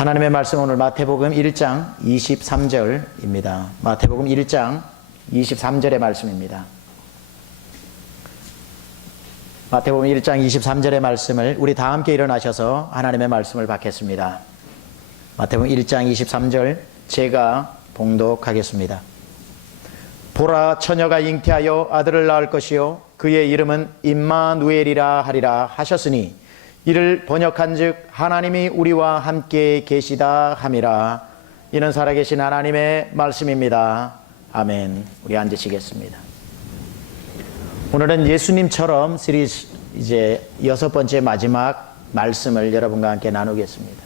하나님의 말씀 오늘 마태복음 1장 23절입니다. 마태복음 1장 23절의 말씀입니다. 마태복음 1장 23절의 말씀을 우리 다 함께 일어나셔서 하나님의 말씀을 받겠습니다. 마태복음 1장 23절 제가 봉독하겠습니다. 보라, 처녀가 잉태하여 아들을 낳을 것이요 그의 이름은 임마누엘이라 하리라 하셨으니 이를 번역한즉 하나님이 우리와 함께 계시다 함이라. 이는 살아계신 하나님의 말씀입니다. 아멘. 우리 앉으시겠습니다. 오늘은 예수님처럼 시리즈 이제 6번째 마지막 말씀을 여러분과 함께 나누겠습니다.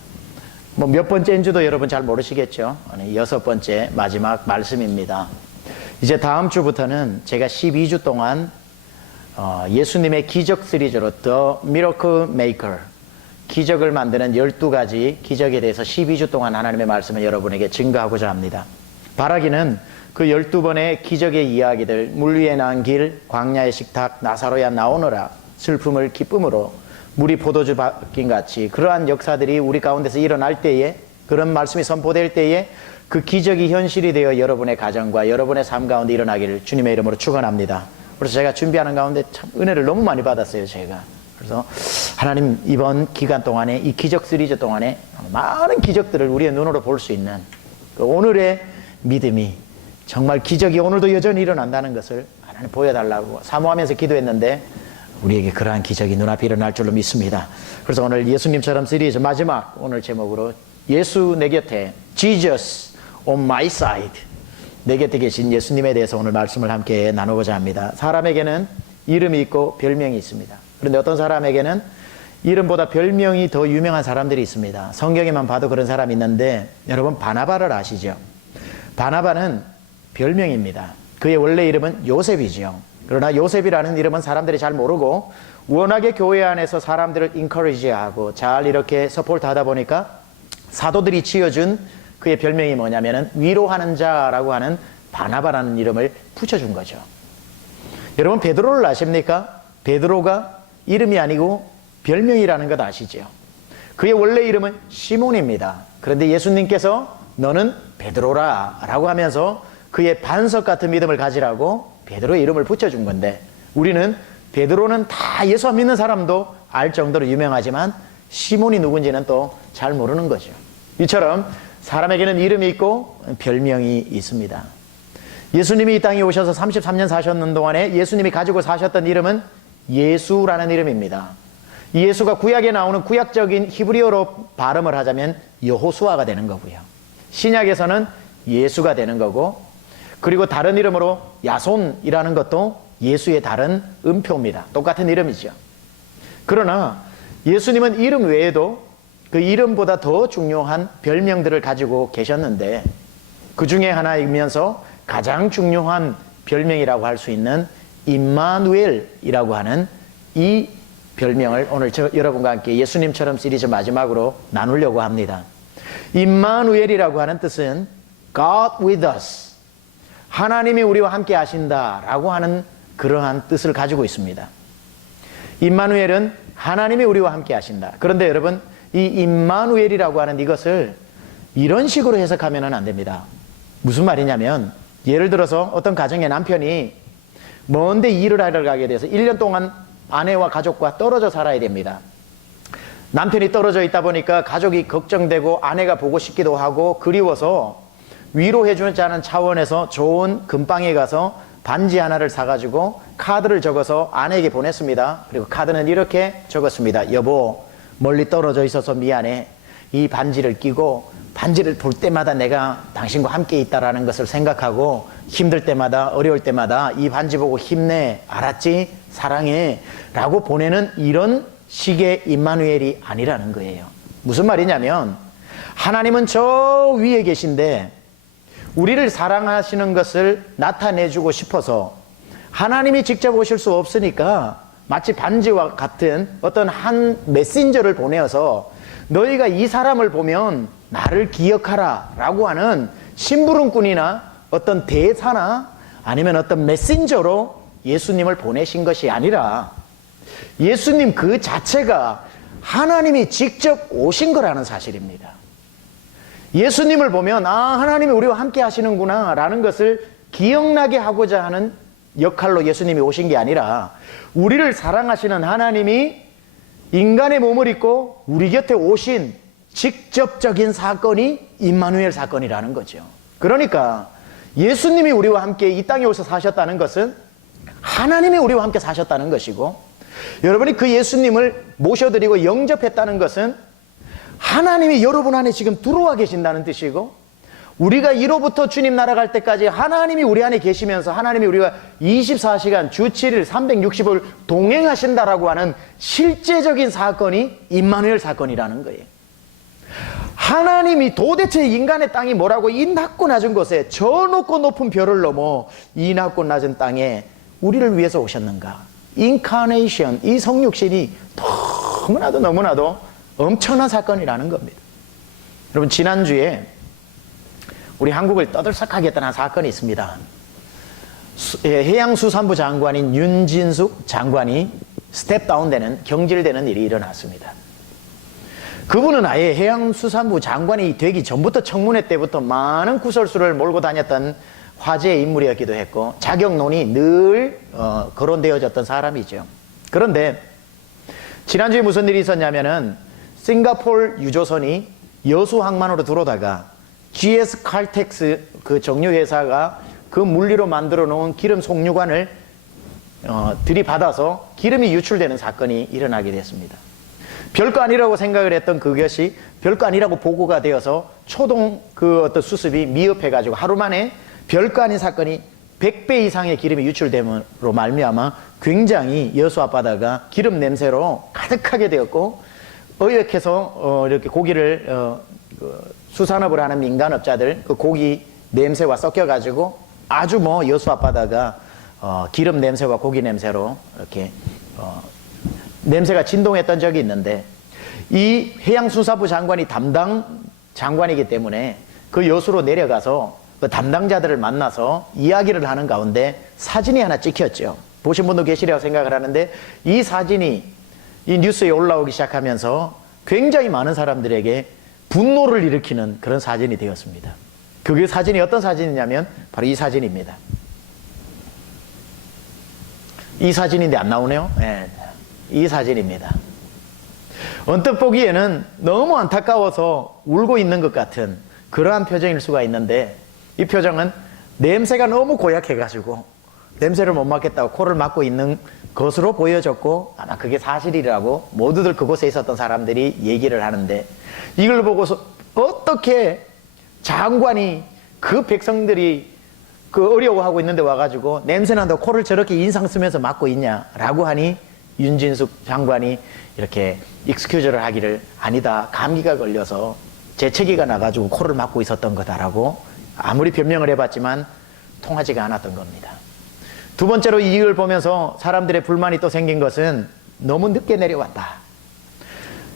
몇 번째인지도 여러분 잘 모르시겠죠? 6번째 마지막 말씀입니다. 이제 다음 주부터는 제가 12주 동안 예수님의 기적 시리즈로 The Miracle Maker, 기적을 만드는 12가지 기적에 대해서 12주 동안 하나님의 말씀을 여러분에게 증거하고자 합니다. 바라기는 그 12번의 기적의 이야기들, 물 위에 난 길, 광야의 식탁, 나사로야 나오너라, 슬픔을 기쁨으로, 물이 포도주 바뀐 같이 그러한 역사들이 우리 가운데서 일어날 때에, 그런 말씀이 선포될 때에 그 기적이 현실이 되어 여러분의 가정과 여러분의 삶 가운데 일어나기를 주님의 이름으로 축원합니다. 그래서 제가 준비하는 가운데 참 은혜를 너무 많이 받았어요, 제가. 그래서 하나님 이번 기간 동안에, 이 기적 시리즈 동안에 많은 기적들을 우리의 눈으로 볼 수 있는 그 오늘의 믿음이 정말 기적이 오늘도 여전히 일어난다는 것을 하나님 보여달라고 사모하면서 기도했는데 우리에게 그러한 기적이 눈앞에 일어날 줄로 믿습니다. 그래서 오늘 예수님처럼 시리즈 마지막 오늘 제목으로 예수 내 곁에, Jesus on my side, 내 곁에 계신 예수님에 대해서 오늘 말씀을 함께 나누고자 합니다. 사람에게는 이름이 있고 별명이 있습니다. 그런데 어떤 사람에게는 이름보다 별명이 더 유명한 사람들이 있습니다. 성경에만 봐도 그런 사람이 있는데 여러분 바나바를 아시죠? 바나바는 별명입니다. 그의 원래 이름은 요셉이죠. 그러나 요셉이라는 이름은 사람들이 잘 모르고 워낙에 교회 안에서 사람들을 인커리지하고 잘 이렇게 서포트하다 보니까 사도들이 지어준 그의 별명이 뭐냐면은 위로하는 자라고 하는 바나바라는 이름을 붙여준 거죠. 여러분 베드로를 아십니까? 베드로가 이름이 아니고 별명이라는 것 아시죠? 그의 원래 이름은 시몬입니다. 그런데 예수님께서 너는 베드로라 라고 하면서 그의 반석 같은 믿음을 가지라고 베드로의 이름을 붙여준 건데, 우리는 베드로는 다 예수 안 믿는 사람도 알 정도로 유명하지만 시몬이 누군지는 또 잘 모르는 거죠. 이처럼 사람에게는 이름이 있고 별명이 있습니다. 예수님이 이 땅에 오셔서 33년 사셨는 동안에 예수님이 가지고 사셨던 이름은 예수라는 이름입니다. 이 예수가 구약에 나오는 구약적인 히브리어로 발음을 하자면 여호수아가 되는 거고요. 신약에서는 예수가 되는 거고, 그리고 다른 이름으로 야손이라는 것도 예수의 다른 음표입니다. 똑같은 이름이죠. 그러나 예수님은 이름 외에도 그 이름보다 더 중요한 별명들을 가지고 계셨는데, 그 중에 하나이면서 가장 중요한 별명이라고 할 수 있는 임마누엘이라고 하는 이 별명을 오늘 여러분과 함께 예수님처럼 시리즈 마지막으로 나누려고 합니다. 임마누엘이라고 하는 뜻은 God with us, 하나님이 우리와 함께 하신다라고 하는 그러한 뜻을 가지고 있습니다. 임마누엘은 하나님이 우리와 함께 하신다. 그런데 여러분, 이 임마누엘이라고 하는 이것을 이런 식으로 해석하면 안 됩니다. 무슨 말이냐면, 예를 들어서 어떤 가정의 남편이 먼데 일을 하러 가게 돼서 1년 동안 아내와 가족과 떨어져 살아야 됩니다. 남편이 떨어져 있다 보니까 가족이 걱정되고 아내가 보고 싶기도 하고 그리워서 위로해 주자는 차원에서 좋은 금방에 가서 반지 하나를 사가지고 카드를 적어서 아내에게 보냈습니다. 그리고 카드는 이렇게 적었습니다. 여보, 멀리 떨어져 있어서 미안해. 이 반지를 끼고 반지를 볼 때마다 내가 당신과 함께 있다라는 것을 생각하고 힘들 때마다, 어려울 때마다 이 반지 보고 힘내, 알았지? 사랑해 라고 보내는 이런 식의 임마누엘이 아니라는 거예요. 무슨 말이냐면, 하나님은 저 위에 계신데 우리를 사랑하시는 것을 나타내주고 싶어서 하나님이 직접 오실 수 없으니까 마치 반지와 같은 어떤 한 메신저를 보내어서 너희가 이 사람을 보면 나를 기억하라 라고 하는 심부름꾼이나 어떤 대사나 아니면 어떤 메신저로 예수님을 보내신 것이 아니라 예수님 그 자체가 하나님이 직접 오신 거라는 사실입니다. 예수님을 보면 하나님이 우리와 함께 하시는구나 라는 것을 기억나게 하고자 하는 역할로 예수님이 오신 게 아니라 우리를 사랑하시는 하나님이 인간의 몸을 입고 우리 곁에 오신 직접적인 사건이 임마누엘 사건이라는 거죠. 그러니까 예수님이 우리와 함께 이 땅에 오셔서 사셨다는 것은 하나님이 우리와 함께 사셨다는 것이고, 여러분이 그 예수님을 모셔드리고 영접했다는 것은 하나님이 여러분 안에 지금 들어와 계신다는 뜻이고, 우리가 이로부터 주님 나라 갈 때까지 하나님이 우리 안에 계시면서 하나님이 우리가 24시간 주 7일 360일 동행하신다라고 하는 실제적인 사건이 임마누엘 사건이라는 거예요. 하나님이 도대체 인간의 땅이 뭐라고 이 낮고 낮은 곳에 저 높고 높은 별을 넘어 이 낮고 낮은 땅에 우리를 위해서 오셨는가. 인카네이션, 이 성육신이 너무나도 엄청난 사건이라는 겁니다. 여러분, 지난주에 우리 한국을 떠들썩하게 했던 한 사건이 있습니다. 해양수산부 장관인 윤진숙 장관이 스텝다운되는, 경질되는 일이 일어났습니다. 그분은 아예 해양수산부 장관이 되기 전부터 청문회 때부터 많은 구설수를 몰고 다녔던 화제의 인물이었기도 했고 자격론이 늘 거론되어졌던 사람이죠. 그런데 지난주에 무슨 일이 있었냐면은 싱가포르 유조선이 여수항만으로 들어오다가 GS 칼텍스 그 정유회사가 그 물리로 만들어 놓은 기름 송유관을 들이받아서 기름이 유출되는 사건이 일어나게 됐습니다. 별거 아니라고 생각을 했던 그것이 별거 아니라고 보고가 되어서 초동 그 어떤 수습이 미흡해가지고 하루 만에 별거 아닌 사건이 100배 이상의 기름이 유출됨으로 말미암아 굉장히 여수 앞바다가 기름 냄새로 가득하게 되었고, 의획해서 이렇게 고기를 수산업을 하는 민간업자들 그 고기 냄새와 섞여가지고 아주 여수 앞바다가 기름 냄새와 고기 냄새로 이렇게 냄새가 진동했던 적이 있는데, 이 해양수산부 장관이 담당 장관이기 때문에 그 여수로 내려가서 그 담당자들을 만나서 이야기를 하는 가운데 사진이 하나 찍혔죠. 보신 분도 계시리라고 생각을 하는데, 이 사진이 이 뉴스에 올라오기 시작하면서 굉장히 많은 사람들에게 분노를 일으키는 그런 사진이 되었습니다. 그 사진이 어떤 사진이냐면 바로 이 사진입니다. 이 사진인데 안 나오네요. 네, 이 사진입니다. 언뜻 보기에는 너무 안타까워서 울고 있는 것 같은 그러한 표정일 수가 있는데, 이 표정은 냄새가 너무 고약해가지고 냄새를 못 맡겠다고 코를 막고 있는 것으로 보여졌고, 아마 그게 사실이라고 모두들 그곳에 있었던 사람들이 얘기를 하는데, 이걸 보고서 어떻게 장관이 그 백성들이 그 어려워하고 있는데 와가지고 냄새난다고 코를 저렇게 인상 쓰면서 막고 있냐라고 하니, 윤진숙 장관이 이렇게 익스큐즈를 하기를 아니다, 감기가 걸려서 재채기가 나가지고 코를 막고 있었던 거다라고 아무리 변명을 해봤지만 통하지가 않았던 겁니다. 두 번째로 이 일을 보면서 사람들의 불만이 또 생긴 것은 너무 늦게 내려왔다.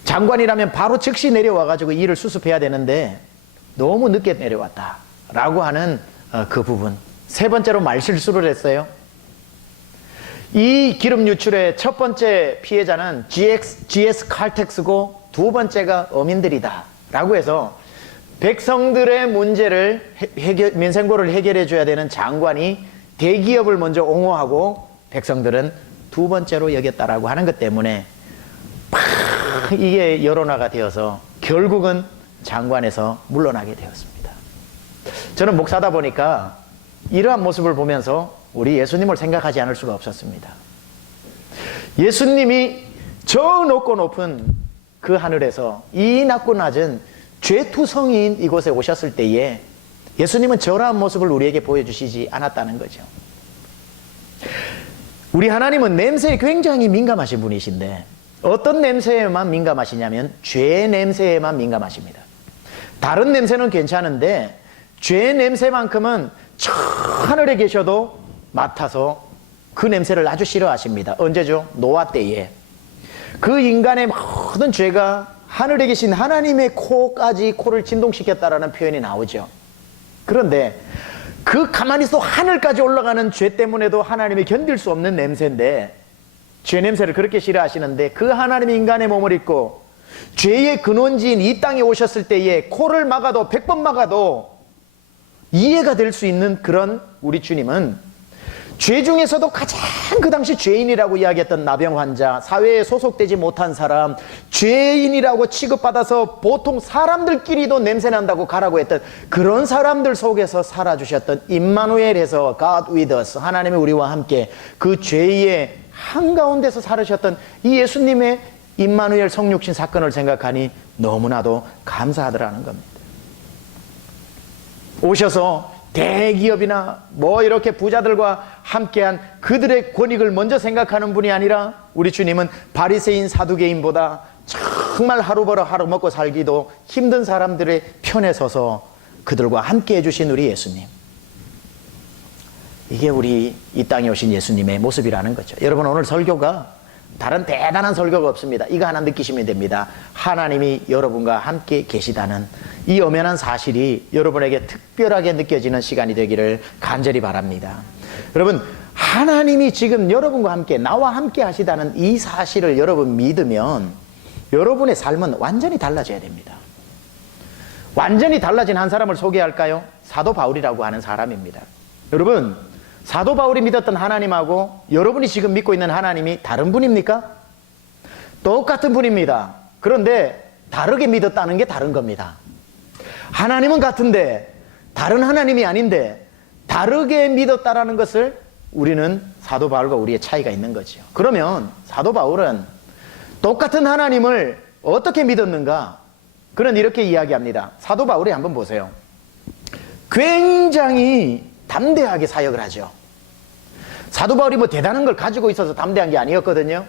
장관이라면 바로 즉시 내려와가지고 이 일을 수습해야 되는데 너무 늦게 내려왔다 라고 하는 그 부분. 세 번째로 말실수를 했어요. 이 기름 유출의 첫 번째 피해자는 GS 칼텍스고 두 번째가 어민들이다 라고 해서 백성들의 문제를 민생고를 해결해 줘야 되는 장관이 대기업을 먼저 옹호하고 백성들은 두 번째로 여겼다라고 하는 것 때문에 이게 여론화가 되어서 결국은 장관에서 물러나게 되었습니다. 저는 목사다 보니까 이러한 모습을 보면서 우리 예수님을 생각하지 않을 수가 없었습니다. 예수님이 저 높고 높은 그 하늘에서 이 낮고 낮은 죄투성이인 이곳에 오셨을 때에 예수님은 저러한 모습을 우리에게 보여주시지 않았다는 거죠. 우리 하나님은 냄새에 굉장히 민감하신 분이신데 어떤 냄새에만 민감하시냐면 죄 냄새에만 민감하십니다. 다른 냄새는 괜찮은데 죄 냄새만큼은 저 하늘에 계셔도 맡아서 그 냄새를 아주 싫어하십니다. 언제죠? 노아 때에 그 인간의 모든 죄가 하늘에 계신 하나님의 코까지 코를 진동시켰다라는 표현이 나오죠. 그런데 그 가만히 있어 하늘까지 올라가는 죄 때문에도 하나님이 견딜 수 없는 냄새인데 죄 냄새를 그렇게 싫어하시는데 그 하나님이 인간의 몸을 입고 죄의 근원지인 이 땅에 오셨을 때에 코를 막아도 100번 막아도 이해가 될 수 있는 그런 우리 주님은 죄 중에서도 가장 그 당시 죄인이라고 이야기했던 나병 환자, 사회에 소속되지 못한 사람, 죄인이라고 취급받아서 보통 사람들끼리도 냄새난다고 가라고 했던 그런 사람들 속에서 살아주셨던 임마누엘에서 God with us, 하나님이 우리와 함께 그 죄의 한가운데서 살으셨던 이 예수님의 임마누엘 성육신 사건을 생각하니 너무나도 감사하더라는 겁니다. 오셔서 대기업이나 뭐 이렇게 부자들과 함께한 그들의 권익을 먼저 생각하는 분이 아니라 우리 주님은 바리새인 사두개인보다 정말 하루 벌어 하루 먹고 살기도 힘든 사람들의 편에 서서 그들과 함께 해주신 우리 예수님, 이게 우리 이 땅에 오신 예수님의 모습이라는 거죠. 여러분, 오늘 설교가 다른 대단한 설교가 없습니다. 이거 하나 느끼시면 됩니다. 하나님이 여러분과 함께 계시다는 이 엄연한 사실이 여러분에게 특별하게 느껴지는 시간이 되기를 간절히 바랍니다. 여러분, 하나님이 지금 여러분과 함께, 나와 함께 하시다는 이 사실을 여러분 믿으면 여러분의 삶은 완전히 달라져야 됩니다. 완전히 달라진 한 사람을 소개할까요? 사도 바울이라고 하는 사람입니다. 여러분, 사도 바울이 믿었던 하나님하고 여러분이 지금 믿고 있는 하나님이 다른 분입니까? 똑같은 분입니다. 그런데 다르게 믿었다는 게 다른 겁니다. 하나님은 같은데 다른 하나님이 아닌데 다르게 믿었다라는 것을 우리는 사도 바울과 우리의 차이가 있는 거죠. 그러면 사도 바울은 똑같은 하나님을 어떻게 믿었는가? 그는 이렇게 이야기합니다. 사도 바울이 한번 보세요. 굉장히 담대하게 사역을 하죠. 사도 바울이 뭐 대단한 걸 가지고 있어서 담대한 게 아니었거든요.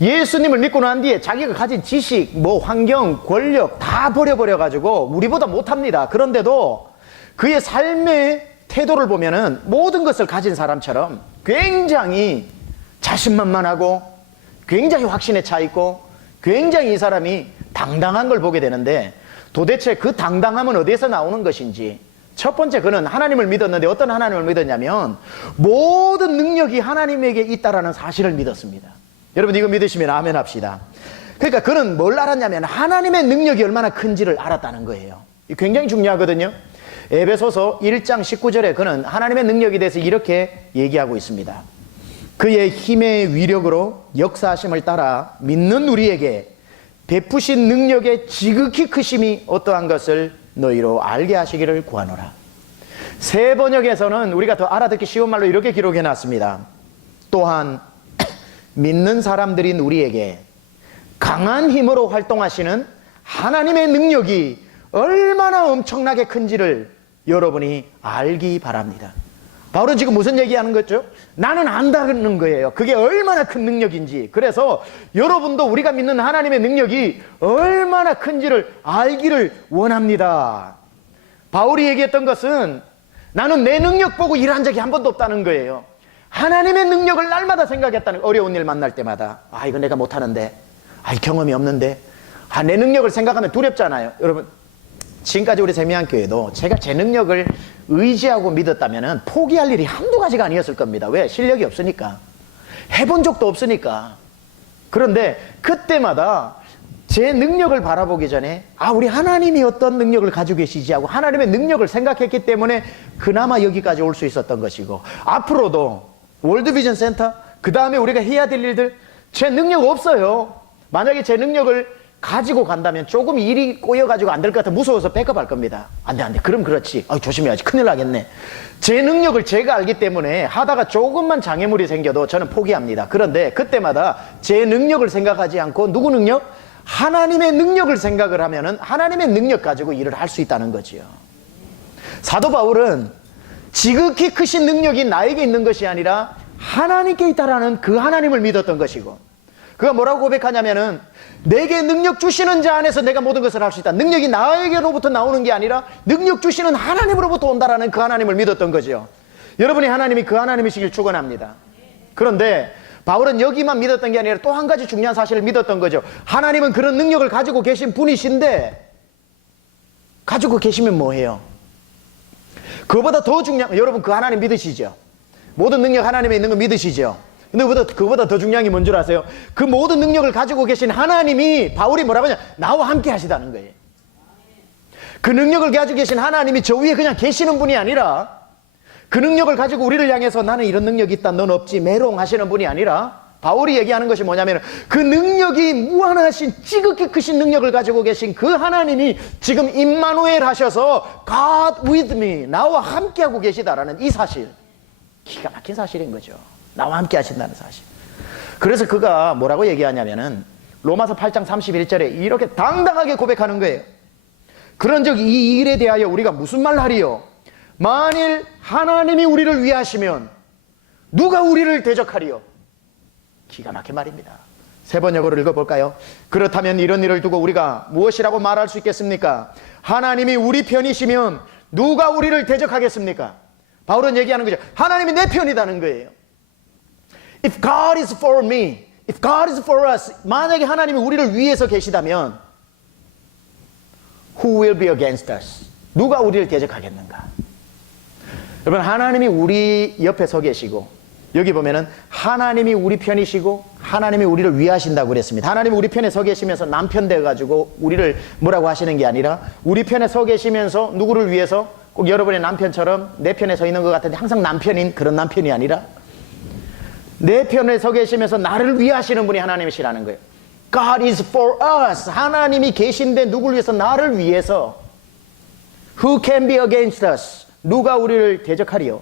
예수님을 믿고 난 뒤에 자기가 가진 지식, 뭐 환경, 권력 다 버려가지고 우리보다 못합니다. 그런데도 그의 삶의 태도를 보면은 모든 것을 가진 사람처럼 굉장히 자신만만하고 굉장히 확신에 차 있고 굉장히 이 사람이 당당한 걸 보게 되는데, 도대체 그 당당함은 어디에서 나오는 것인지, 첫 번째, 그는 하나님을 믿었는데 어떤 하나님을 믿었냐면 모든 능력이 하나님에게 있다라는 사실을 믿었습니다. 여러분, 이거 믿으시면 아멘 합시다. 그러니까 그는 뭘 알았냐면 하나님의 능력이 얼마나 큰지를 알았다는 거예요. 굉장히 중요하거든요. 에베소서 1장 19절에 그는 하나님의 능력에 대해서 이렇게 얘기하고 있습니다. 그의 힘의 위력으로 역사하심을 따라 믿는 우리에게 베푸신 능력의 지극히 크심이 어떠한 것을 너희로 알게 하시기를 구하노라. 새 번역에서는 우리가 더 알아듣기 쉬운 말로 이렇게 기록해 놨습니다. 또한 믿는 사람들인 우리에게 강한 힘으로 활동하시는 하나님의 능력이 얼마나 엄청나게 큰지를 여러분이 알기 바랍니다. 바울은 지금 무슨 얘기하는 거죠? 나는 안다는 거예요. 그게 얼마나 큰 능력인지. 그래서 여러분도 우리가 믿는 하나님의 능력이 얼마나 큰지를 알기를 원합니다. 바울이 얘기했던 것은 나는 내 능력 보고 일한 적이 한 번도 없다는 거예요. 하나님의 능력을 날마다 생각했다는 거예요. 어려운 일 만날 때마다. 아, 이거 내가 못하는데. 아, 경험이 없는데. 아, 내 능력을 생각하면 두렵잖아요. 여러분, 지금까지 우리 세미한교회도 제가 제 능력을 의지하고 믿었다면 포기할 일이 한두 가지가 아니었을 겁니다. 왜? 실력이 없으니까. 해본 적도 없으니까. 그런데 그때마다 제 능력을 바라보기 전에 우리 하나님이 어떤 능력을 가지고 계시지 하고 하나님의 능력을 생각했기 때문에 그나마 여기까지 올 수 있었던 것이고, 앞으로도 월드비전 센터, 그 다음에 우리가 해야 될 일들, 제 능력 없어요. 만약에 제 능력을 가지고 간다면 조금 일이 꼬여가지고 안 될 것 같아 무서워서 백업할 겁니다. 안 돼. 그럼 그렇지. 조심해야지. 큰일 나겠네. 제 능력을 제가 알기 때문에 하다가 조금만 장애물이 생겨도 저는 포기합니다. 그런데 그때마다 제 능력을 생각하지 않고 누구 능력? 하나님의 능력을 생각을 하면은 하나님의 능력 가지고 일을 할 수 있다는 거지요. 사도 바울은 지극히 크신 능력이 나에게 있는 것이 아니라 하나님께 있다라는 그 하나님을 믿었던 것이고, 그가 뭐라고 고백하냐면은 내게 능력 주시는 자 안에서 내가 모든 것을 할 수 있다. 능력이 나에게로부터 나오는 게 아니라 능력 주시는 하나님으로부터 온다라는 그 하나님을 믿었던 거죠. 여러분이 하나님이 그 하나님이시길 축원합니다. 그런데 바울은 여기만 믿었던 게 아니라 또 한 가지 중요한 사실을 믿었던 거죠. 하나님은 그런 능력을 가지고 계신 분이신데 가지고 계시면 뭐해요? 그거보다 더 중요한, 여러분 그 하나님 믿으시죠? 모든 능력 하나님에 있는 거 믿으시죠? 근데 그거보다 더 중요한 게 뭔 줄 아세요? 그 모든 능력을 가지고 계신 하나님이, 바울이 뭐라고 하냐? 나와 함께 하시다는 거예요. 그 능력을 가지고 계신 하나님이 저 위에 그냥 계시는 분이 아니라, 그 능력을 가지고 우리를 향해서 나는 이런 능력이 있다, 넌 없지, 메롱 하시는 분이 아니라, 바울이 얘기하는 것이 뭐냐면 그 능력이 무한하신 지극히 크신 능력을 가지고 계신 그 하나님이 지금 임마누엘 하셔서 God with me, 나와 함께하고 계시다라는 이 사실, 기가 막힌 사실인 거죠. 나와 함께 하신다는 사실. 그래서 그가 뭐라고 얘기하냐면은 로마서 8장 31절에 이렇게 당당하게 고백하는 거예요. 그런즉 이 일에 대하여 우리가 무슨 말 하리요? 만일 하나님이 우리를 위하시면 누가 우리를 대적하리요? 기가 막힌 말입니다. 세 번역으로 읽어볼까요? 그렇다면 이런 일을 두고 우리가 무엇이라고 말할 수 있겠습니까? 하나님이 우리 편이시면 누가 우리를 대적하겠습니까? 바울은 얘기하는 거죠. 하나님이 내 편이다는 거예요. If God is for me, if God is for us, 만약에 하나님이 우리를 위해서 계시다면 Who will be against us? 누가 우리를 대적하겠는가? 여러분, 하나님이 우리 옆에 서 계시고, 여기 보면은 하나님이 우리 편이시고 하나님이 우리를 위하신다고 그랬습니다. 하나님이 우리 편에 서 계시면서 남편 돼가지고 우리를 뭐라고 하시는 게 아니라, 우리 편에 서 계시면서 누구를 위해서, 꼭 여러분의 남편처럼 내 편에 서 있는 것 같은데 항상 남편인 그런 남편이 아니라, 내 편에 서 계시면서 나를 위하시는 분이 하나님이시라는 거예요. God is for us. 하나님이 계신데 누구를 위해서? 나를 위해서. Who can be against us? 누가 우리를 대적하리요?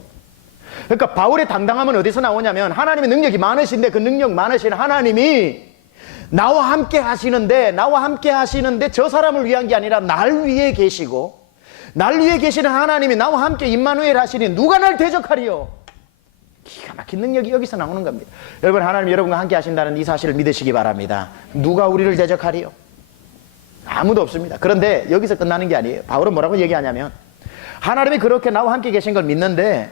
그러니까 바울의 당당함은 어디서 나오냐면, 하나님의 능력이 많으신데 그 능력 많으신 하나님이 나와 함께 하시는데, 저 사람을 위한 게 아니라 날 위해 계시고, 날 위해 계시는 하나님이 나와 함께 임마누엘 하시니 누가 날 대적하리요? 기가 막힌 능력이 여기서 나오는 겁니다. 여러분, 하나님 여러분과 함께 하신다는 이 사실을 믿으시기 바랍니다. 누가 우리를 대적하리요? 아무도 없습니다. 그런데 여기서 끝나는 게 아니에요. 바울은 뭐라고 얘기하냐면, 하나님이 그렇게 나와 함께 계신 걸 믿는데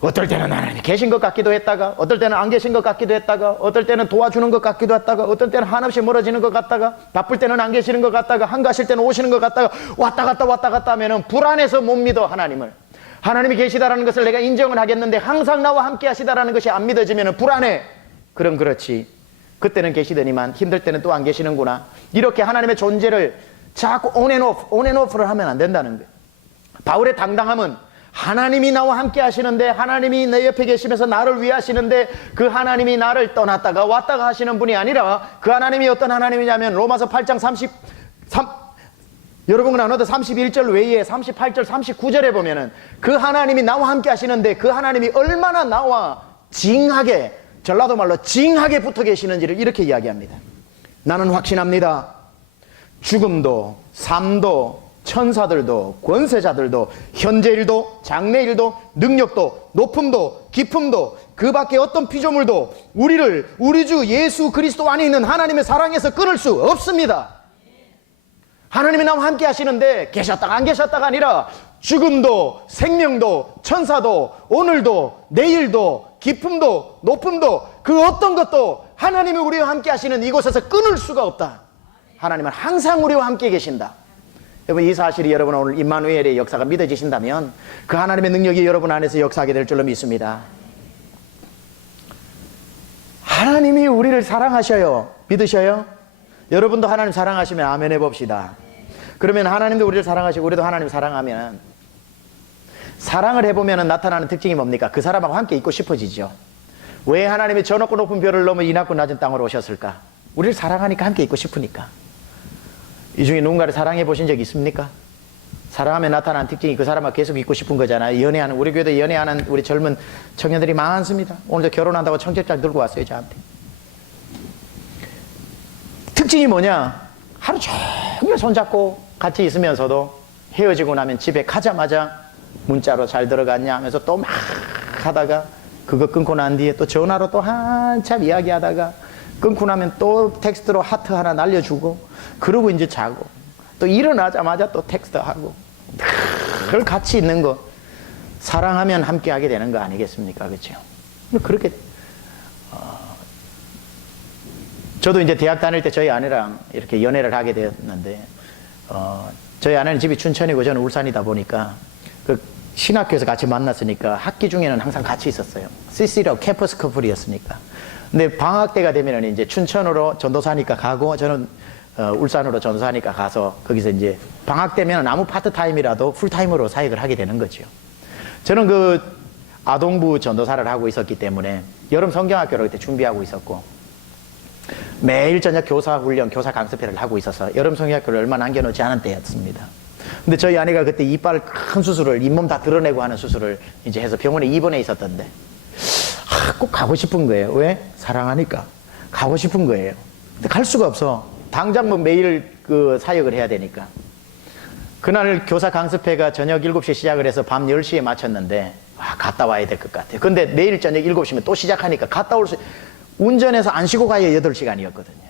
어떨 때는 하나님이 계신 것 같기도 했다가, 어떨 때는 안 계신 것 같기도 했다가, 어떨 때는 도와주는 것 같기도 했다가, 어떨 때는 한없이 멀어지는 것 같다가, 바쁠 때는 안 계시는 것 같다가, 한가하실 때는 오시는 것 같다가, 왔다 갔다 하면은 불안해서 못 믿어. 하나님이 계시다라는 것을 내가 인정을 하겠는데 항상 나와 함께 하시다라는 것이 안 믿어지면 불안해. 그럼 그렇지, 그때는 계시더니만 힘들 때는 또 안 계시는구나. 이렇게 하나님의 존재를 자꾸 on and off를 하면 안 된다는 거예요. 바울의 당당함은 하나님이 나와 함께 하시는데, 하나님이 내 옆에 계시면서 나를 위하시는데, 그 하나님이 나를 떠났다가 왔다가 하시는 분이 아니라, 그 하나님이 어떤 하나님이냐면 로마서 8장 여러분과 나눠도 31절 외에 38절 39절에 보면은 그 하나님이 나와 함께 하시는데, 그 하나님이 얼마나 나와 징하게, 전라도 말로 징하게 붙어 계시는지를 이렇게 이야기합니다. 나는 확신합니다. 죽음도 삶도 천사들도 권세자들도 현재일도 장래일도 능력도 높음도 깊음도 그 밖에 어떤 피조물도 우리를 우리 주 예수 그리스도 안에 있는 하나님의 사랑에서 끊을 수 없습니다. 하나님이 나와 함께 하시는데 계셨다가 안 계셨다가 아니라, 죽음도 생명도 천사도 오늘도 내일도 깊음도 높음도 그 어떤 것도 하나님이 우리와 함께 하시는 이곳에서 끊을 수가 없다. 하나님은 항상 우리와 함께 계신다. 여러분, 이 사실이 여러분 오늘 임마누엘의 역사가 믿어지신다면 그 하나님의 능력이 여러분 안에서 역사하게 될 줄로 믿습니다. 하나님이 우리를 사랑하셔요. 믿으셔요? 여러분도 하나님 사랑하시면 아멘 해봅시다. 그러면 하나님도 우리를 사랑하시고 우리도 하나님 사랑하면, 사랑을 해보면 나타나는 특징이 뭡니까? 그 사람하고 함께 있고 싶어지죠. 왜 하나님이 저 높고 높은 별을 넘어 이 낮고 낮은 땅으로 오셨을까? 우리를 사랑하니까 함께 있고 싶으니까. 이 중에 누군가를 사랑해 보신 적 있습니까? 사랑하면 나타나는 특징이 그 사람하고 계속 있고 싶은 거잖아요. 연애하는, 우리 교회도 연애하는 우리 젊은 청년들이 많습니다. 오늘도 결혼한다고 청첩장 들고 왔어요, 저한테. 특징이 뭐냐? 하루 종일 손잡고 같이 있으면서도 헤어지고 나면 집에 가자마자 문자로 잘 들어갔냐 하면서 또 막 하다가, 그거 끊고 난 뒤에 또 전화로 또 한참 이야기하다가 끊고 나면 또 텍스트로 하트 하나 날려주고, 그러고 이제 자고, 또 일어나자마자 또 텍스트하고, 그걸 같이 있는 거, 사랑하면 함께 하게 되는 거 아니겠습니까? 그렇죠? 그렇게 저도 이제 대학 다닐 때 저희 아내랑 이렇게 연애를 하게 되었는데, 저희 아내는 집이 춘천이고 저는 울산이다 보니까 그 신학교에서 같이 만났으니까 학기 중에는 항상 같이 있었어요. CC라고 캠퍼스 커플이었으니까. 근데 방학 때가 되면 이제 춘천으로 전도사니까 가고 저는 울산으로 전도사니까 가서 거기서 이제 방학 되면 아무 파트타임이라도 풀타임으로 사역을 하게 되는 거죠. 저는 그 아동부 전도사를 하고 있었기 때문에 여름 성경학교를 그때 준비하고 있었고 매일 저녁 교사 훈련, 교사 강습회를 하고 있어서 여름 성경학교를 얼마 남겨놓지 않은 때였습니다. 근데 저희 아내가 그때 이빨 큰 수술을, 잇몸 다 드러내고 하는 수술을 이제 해서 병원에 입원해 있었던데 꼭 가고 싶은 거예요. 왜? 사랑하니까 가고 싶은 거예요. 근데 갈 수가 없어. 당장 뭐 매일 그 사역을 해야 되니까. 그날 교사 강습회가 저녁 7시에 시작을 해서 밤 10시에 마쳤는데 갔다 와야 될 것 같아요. 근데 내일 저녁 7시면 또 시작하니까 갔다 올 수, 운전해서 안 쉬고 가야 8시간이었거든요.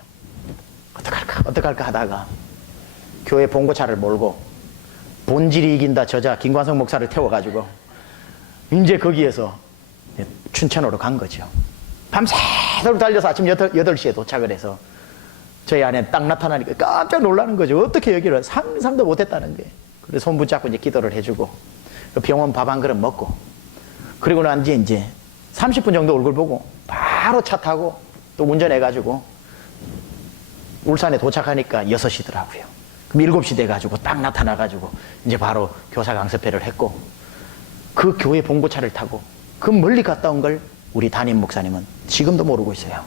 어떡할까 하다가 교회 봉고차를 몰고 본질이 이긴다 저자 김관성 목사를 태워가지고 이제 거기에서 춘천으로 간 거죠. 밤새도록 달려서 아침 8시에 도착을 해서 저희 아내 딱 나타나니까 깜짝 놀라는 거죠. 어떻게 여기를 상상도 못했다는 거예요. 그래서 손 붙잡고 이제 기도를 해주고 병원 밥 한 그릇 먹고 그리고 난 뒤에 이제 30분 정도 얼굴 보고 바로 차 타고 또 운전해가지고 울산에 도착하니까 6시더라고요. 그럼 7시 돼가지고 딱 나타나가지고 이제 바로 교사 강습회를 했고 그 교회 봉고차를 타고 그 멀리 갔다 온 걸 우리 담임 목사님은 지금도 모르고 있어요.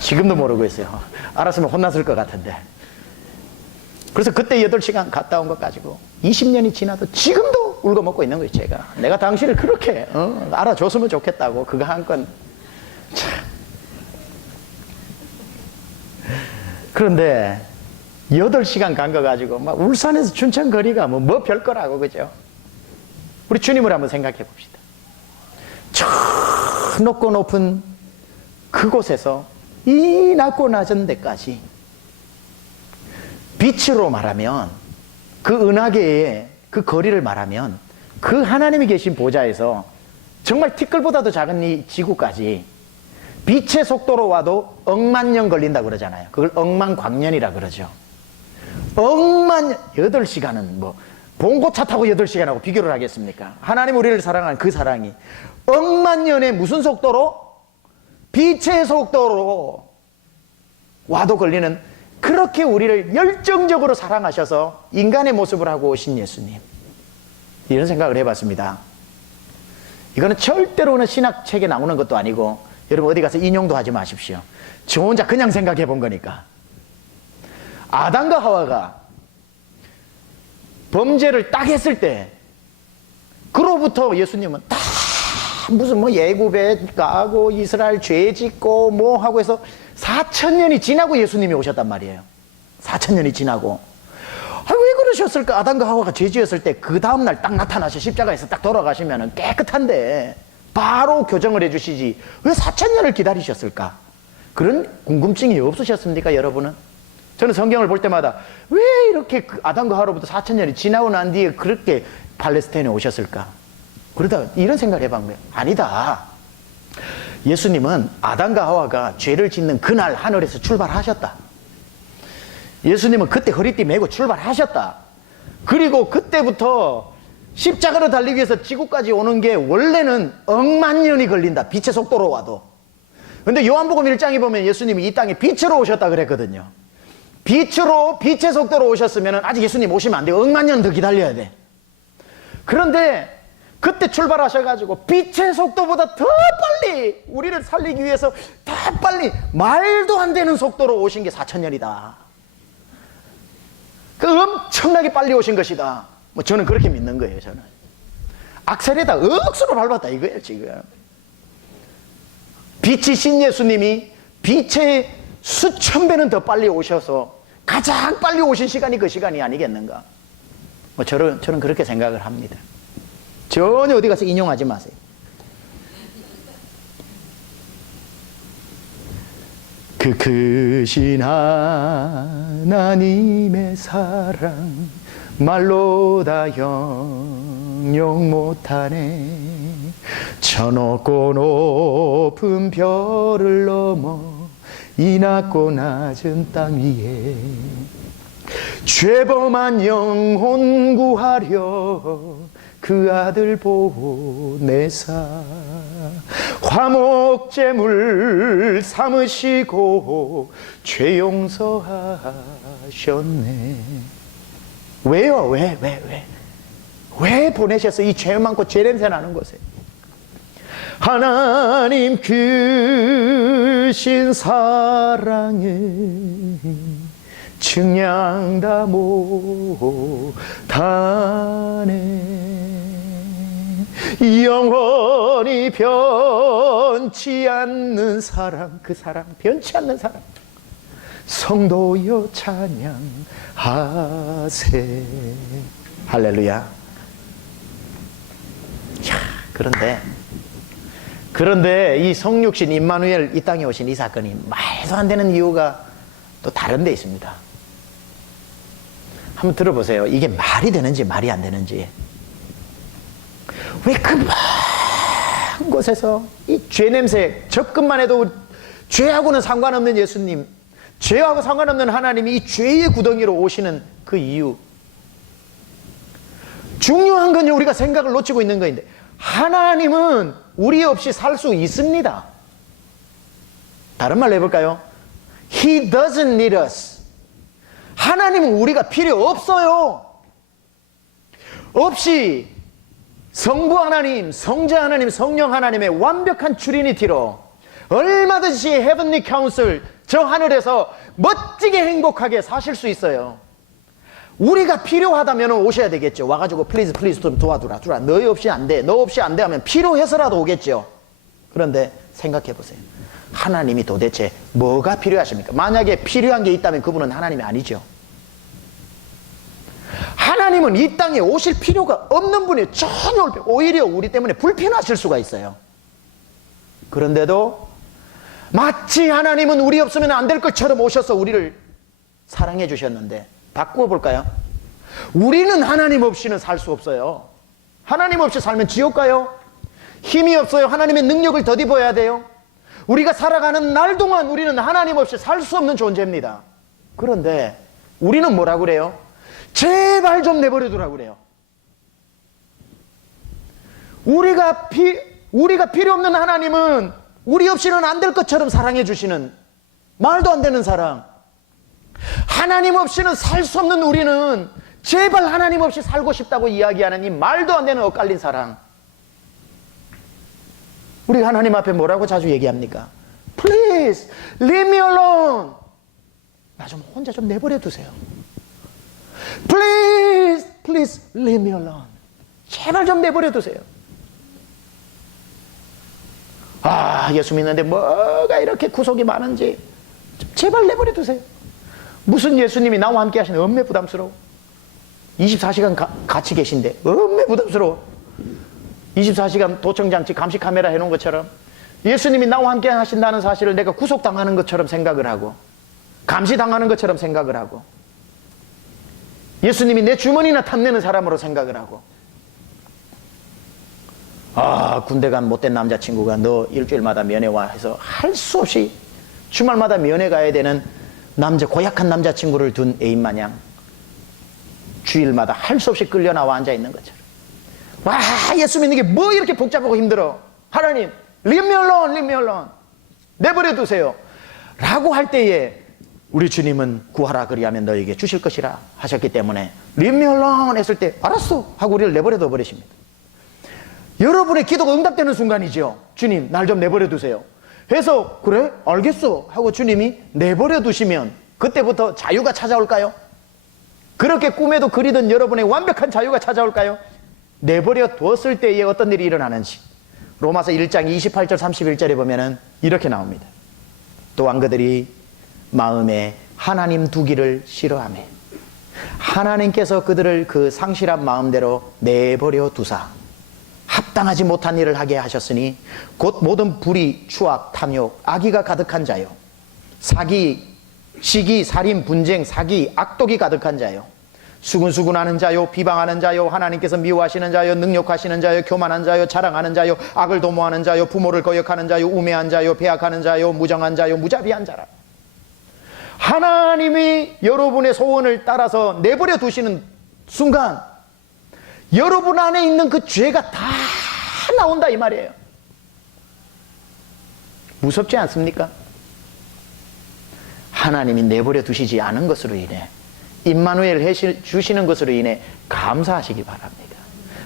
지금도 모르고 있어요. 알았으면 혼났을 것 같은데. 그래서 그때 8시간 갔다 온 것 가지고 20년이 지나도 지금도 울고 먹고 있는 거예요. 제가 내가 당신을 그렇게 알아줬으면 좋겠다고 그거 한 건 참. 그런데 8시간 간 거 가지고 막 울산에서 춘천 거리가 뭐 별거라고, 그죠? 우리 주님을 한번 생각해 봅시다. 저 높고 높은 그곳에서 이 낮고 낮은 데까지 빛으로 말하면 그 은하계의 그 거리를 말하면 그 하나님이 계신 보좌에서 정말 티끌보다도 작은 이 지구까지 빛의 속도로 와도 억만 년 걸린다고 그러잖아요. 그걸 억만광년이라 그러죠. 억만 8시간은 뭐 봉고차 타고 8시간하고 비교를 하겠습니까? 하나님 우리를 사랑하는 그 사랑이 억만 년의 무슨 속도로? 빛의 속도로 와도 걸리는, 그렇게 우리를 열정적으로 사랑하셔서 인간의 모습을 하고 오신 예수님, 이런 생각을 해봤습니다. 이거는 절대로는 신학책에 나오는 것도 아니고 여러분 어디 가서 인용도 하지 마십시오. 저 혼자 그냥 생각해 본 거니까. 아담과 하와가 범죄를 딱 했을 때 그로부터 예수님은 다 무슨 뭐 예굽에 가고 이스라엘 죄 짓고 뭐 하고 해서 4000년이 지나고 예수님이 오셨단 말이에요. 4000년이 지나고. 왜 그러셨을까? 아담과 하와가 죄 지었을 때 그 다음날 딱 나타나셔 십자가에서 딱 돌아가시면 깨끗한데 바로 교정을 해주시지 왜 4000년을 기다리셨을까? 그런 궁금증이 없으셨습니까, 여러분은? 저는 성경을 볼 때마다 왜 이렇게 아담과 하와로부터 4000년이 지나고 난 뒤에 그렇게 팔레스타인에 오셨을까? 그러다 이런 생각을 해본 거예요. 아니다. 예수님은 아담과 하와가 죄를 짓는 그날 하늘에서 출발하셨다. 예수님은 그때 허리띠 메고 출발하셨다. 그리고 그때부터 십자가로 달리기 위해서 지구까지 오는 게 원래는 억만 년이 걸린다. 빛의 속도로 와도. 근데 요한복음 1장에 보면 예수님이 이 땅에 빛으로 오셨다 그랬거든요. 빛의 속도로 오셨으면 아직 예수님 오시면 안 돼요. 억만 년 더 기다려야 돼. 그런데 그때 출발하셔가지고 빛의 속도보다 더 빨리 우리를 살리기 위해서 더 빨리 말도 안 되는 속도로 오신 게 4000년이다. 그 엄청나게 빨리 오신 것이다. 뭐 저는 그렇게 믿는 거예요. 저는 악셀에다 억수로 밟았다 이거예요. 지금 빛이신 예수님이 빛의 수천 배는 더 빨리 오셔서 가장 빨리 오신 시간이 그 시간이 아니겠는가. 뭐 저는 그렇게 생각을 합니다. 전혀 어디 가서 인용하지 마세요. 그 크신 하나님의 사랑 말로 다 형용 못하네. 저 높고 높은 별을 넘어 이 낮고 낮은 땅 위에 죄범한 영혼 구하려 그 아들 보내사 화목제물 삼으시고 죄 용서하셨네. 왜요? 왜 보내셨어? 이 죄 많고 죄 냄새 나는 곳에. 하나님 크신 사랑은 증량 다 못하네. 영원히 변치 않는 사랑, 그 사랑, 변치 않는 사랑. 성도여 찬양하세. 할렐루야. 야, 그런데 이 성육신 임마누엘 이 땅에 오신 이 사건이 말도 안 되는 이유가 또 다른 데 있습니다. 한번 들어보세요. 이게 말이 되는지 말이 안 되는지. 왜 그 먼 곳에서 이 죄 냄새, 접근만 해도 죄하고는 상관없는 예수님, 죄하고 상관없는 하나님이 이 죄의 구덩이로 오시는 그 이유. 중요한 건요, 우리가 생각을 놓치고 있는 거인데, 하나님은 우리 없이 살 수 있습니다. 다른 말로 해볼까요? He doesn't need us. 하나님은 우리가 필요 없어요. 없이 성부 하나님, 성자 하나님, 성령 하나님의 완벽한 트리니티로 얼마든지 헤븐리 카운슬, 저 하늘에서 멋지게 행복하게 사실 수 있어요. 우리가 필요하다면 오셔야 되겠죠. 와가지고 플리즈 좀 도와주라. 너 없이 안 돼. 너 없이 안 돼 하면 필요해서라도 오겠죠. 그런데 생각해 보세요. 하나님이 도대체 뭐가 필요하십니까? 만약에 필요한 게 있다면 그분은 하나님이 아니죠. 하나님은 이 땅에 오실 필요가 없는 분이 전혀 오히려 우리 때문에 불편하실 수가 있어요. 그런데도 마치 하나님은 우리 없으면 안 될 것처럼 오셔서 우리를 사랑해 주셨는데, 바꾸어 볼까요? 우리는 하나님 없이는 살 수 없어요. 하나님 없이 살면 지옥 가요. 힘이 없어요. 하나님의 능력을 덧입어야 돼요. 우리가 살아가는 날 동안 우리는 하나님 없이 살 수 없는 존재입니다. 그런데 우리는 뭐라고 그래요? 제발 좀 내버려 두라고 그래요. 우리가 필요 없는 하나님은 우리 없이는 안 될 것처럼 사랑해 주시는, 말도 안 되는 사랑. 하나님 없이는 살 수 없는 우리는 제발 하나님 없이 살고 싶다고 이야기하는 이 말도 안 되는 엇갈린 사랑. 우리가 하나님 앞에 뭐라고 자주 얘기합니까? Please leave me alone. 나 좀 혼자 좀 내버려 두세요. Please leave me alone. 제발 좀 내버려 두세요. 아, 예수 믿는데 뭐가 이렇게 구속이 많은지 제발 내버려 두세요. 무슨 예수님이 나와 함께 하시는, 엄매 부담스러워. 24시간 같이 계신데 엄매 부담스러워. 24시간 도청장치 감시 카메라 해놓은 것처럼 예수님이 나와 함께 하신다는 사실을 내가 구속당하는 것처럼 생각을 하고, 감시당하는 것처럼 생각을 하고, 예수님이 내 주머니나 탐내는 사람으로 생각을 하고, 아, 군대 간 못된 남자친구가 너 일주일마다 면회 와 해서 할 수 없이 주말마다 면회 가야 되는 고약한 남자친구를 둔 애인 마냥 주일마다 할 수 없이 끌려 나와 앉아 있는 것처럼. 와, 예수 믿는 게 뭐 이렇게 복잡하고 힘들어. 하나님, leave me alone. 내버려 두세요. 라고 할 때에 우리 주님은 구하라 그리하면 너에게 주실 것이라 하셨기 때문에 leave me alone 했을 때 알았어 하고 우리를 내버려 둬 버리십니다. 여러분의 기도가 응답되는 순간이죠. 주님, 날 좀 내버려 두세요 해서 그래? 알겠어 하고 주님이 내버려 두시면 그때부터 자유가 찾아올까요? 그렇게 꿈에도 그리던 여러분의 완벽한 자유가 찾아올까요? 내버려 두었을 때에 어떤 일이 일어나는지 로마서 1장 28절 31절에 보면은 이렇게 나옵니다. 또한 그들이 마음에 하나님 두기를 싫어하며 하나님께서 그들을 그 상실한 마음대로 내버려 두사 합당하지 못한 일을 하게 하셨으니 곧 모든 불의, 추악, 탐욕, 악의가 가득한 자요, 사기, 시기, 살인, 분쟁, 사기, 악독이 가득한 자요, 수군수군하는 자요, 비방하는 자요, 하나님께서 미워하시는 자요, 능욕하시는 자요, 교만한 자요, 자랑하는 자요, 악을 도모하는 자요, 부모를 거역하는 자요, 우매한 자요, 배악하는 자요, 무정한 자요, 무자비한 자라. 하나님이 여러분의 소원을 따라서 내버려 두시는 순간 여러분 안에 있는 그 죄가 다 나온다 이 말이에요. 무섭지 않습니까? 하나님이 내버려 두시지 않은 것으로 인해, 임마누엘 해주시는 것으로 인해 감사하시기 바랍니다.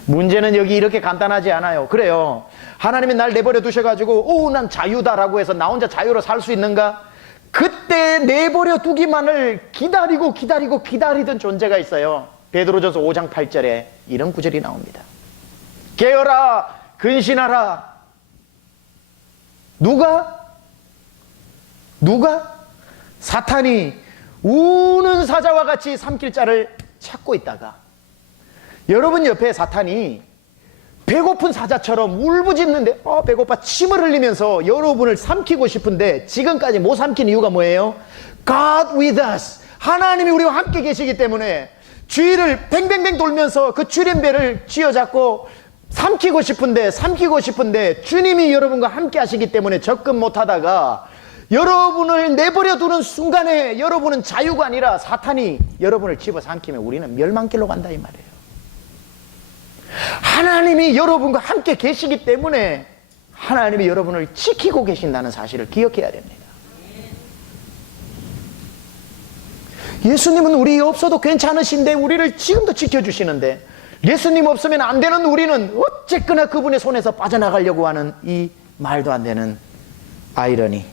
문제는 여기 이렇게 간단하지 않아요. 그래요, 하나님이 날 내버려 두셔가지고 난 자유다라고 해서 나 혼자 자유로 살 수 있는가? 그때 내버려 두기만을 기다리던 존재가 있어요. 베드로전서 5장 8절에 이런 구절이 나옵니다. 깨어라, 근신하라. 누가? 사탄이 우는 사자와 같이 삼킬 자를 찾고 있다가, 여러분 옆에 사탄이 배고픈 사자처럼 울부짖는데 배고파 침을 흘리면서 여러분을 삼키고 싶은데 지금까지 못 삼킨 이유가 뭐예요? God with us, 하나님이 우리와 함께 계시기 때문에 주위를 뱅뱅뱅 돌면서 그 주림배를 쥐어잡고 삼키고 싶은데 주님이 여러분과 함께 하시기 때문에 접근 못하다가 여러분을 내버려 두는 순간에 여러분은 자유가 아니라 사탄이 여러분을 집어삼키면 우리는 멸망길로 간다 이 말이에요. 하나님이 여러분과 함께 계시기 때문에 하나님이 여러분을 지키고 계신다는 사실을 기억해야 됩니다. 예수님은 우리 없어도 괜찮으신데 우리를 지금도 지켜주시는데, 예수님 없으면 안 되는 우리는 어쨌거나 그분의 손에서 빠져나가려고 하는 이 말도 안 되는 아이러니.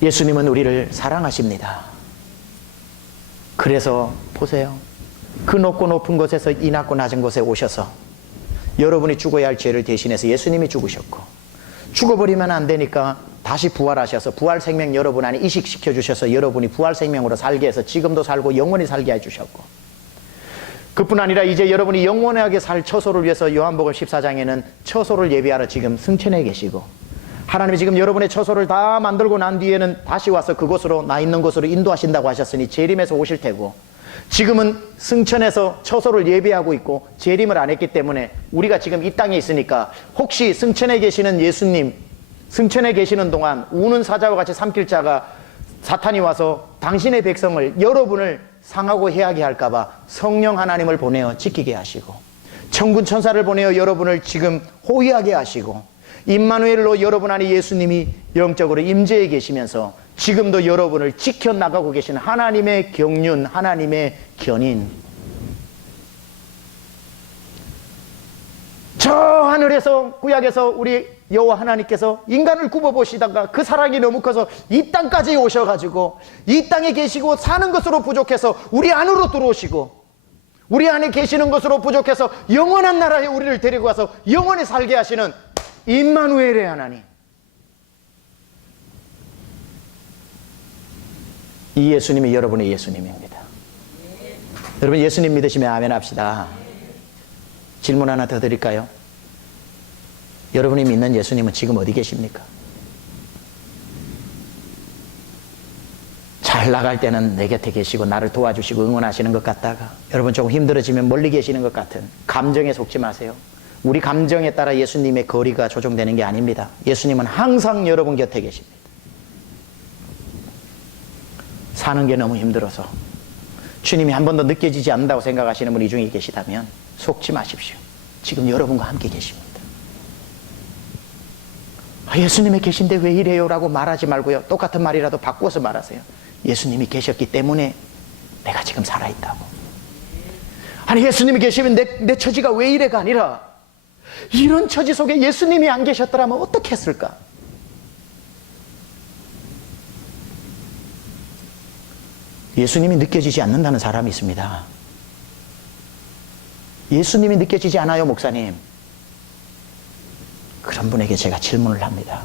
예수님은 우리를 사랑하십니다. 그래서 보세요, 그 높고 높은 곳에서 이 낮고 낮은 곳에 오셔서 여러분이 죽어야 할 죄를 대신해서 예수님이 죽으셨고, 죽어버리면 안 되니까 다시 부활하셔서 부활 생명 여러분 안에 이식시켜 주셔서 여러분이 부활 생명으로 살게 해서 지금도 살고 영원히 살게 해주셨고, 그뿐 아니라 이제 여러분이 영원하게 살 처소를 위해서 요한복음 14장에는 처소를 예비하러 지금 승천해 계시고, 하나님이 지금 여러분의 처소를 다 만들고 난 뒤에는 다시 와서 그곳으로, 나 있는 곳으로 인도하신다고 하셨으니 재림해서 오실 테고, 지금은 승천해서 처소를 예비하고 있고 재림을 안 했기 때문에 우리가 지금 이 땅에 있으니까 혹시 승천해 계시는 예수님, 승천해 계시는 동안 우는 사자와 같이 삼킬 자가 사탄이 와서 당신의 백성을, 여러분을 상하고 해하게 할까봐 성령 하나님을 보내어 지키게 하시고, 천군 천사를 보내어 여러분을 지금 호위하게 하시고, 임마누엘로 여러분 안에 예수님이 영적으로 임재해 계시면서 지금도 여러분을 지켜나가고 계신 하나님의 경륜, 하나님의 견인. 저 하늘에서, 구약에서 우리 여호와 하나님께서 인간을 굽어보시다가 그 사랑이 너무 커서 이 땅까지 오셔가지고 이 땅에 계시고 사는 것으로 부족해서 우리 안으로 들어오시고, 우리 안에 계시는 것으로 부족해서 영원한 나라에 우리를 데리고 가서 영원히 살게 하시는 임마누엘의 하나님. 이 예수님이 여러분의 예수님입니다. 여러분 예수님 믿으시면 아멘 합시다. 질문 하나 더 드릴까요? 여러분이 믿는 예수님은 지금 어디 계십니까? 잘 나갈 때는 내 곁에 계시고 나를 도와주시고 응원하시는 것 같다가, 여러분 조금 힘들어지면 멀리 계시는 것 같은 감정에 속지 마세요. 우리 감정에 따라 예수님의 거리가 조정되는 게 아닙니다. 예수님은 항상 여러분 곁에 계십니다. 사는 게 너무 힘들어서 주님이 한 번도 느껴지지 않는다고 생각하시는 분이 이 중에 계시다면 속지 마십시오. 지금 여러분과 함께 계십니다. 예수님이 계신데 왜 이래요? 라고 말하지 말고요, 똑같은 말이라도 바꾸어서 말하세요. 예수님이 계셨기 때문에 내가 지금 살아있다고. 아니 예수님이 계시면 내 처지가 왜 이래가 아니라, 이런 처지 속에 예수님이 안 계셨더라면 어떻게 했을까? 예수님이 느껴지지 않는다는 사람이 있습니다. 예수님이 느껴지지 않아요, 목사님. 그런 분에게 제가 질문을 합니다.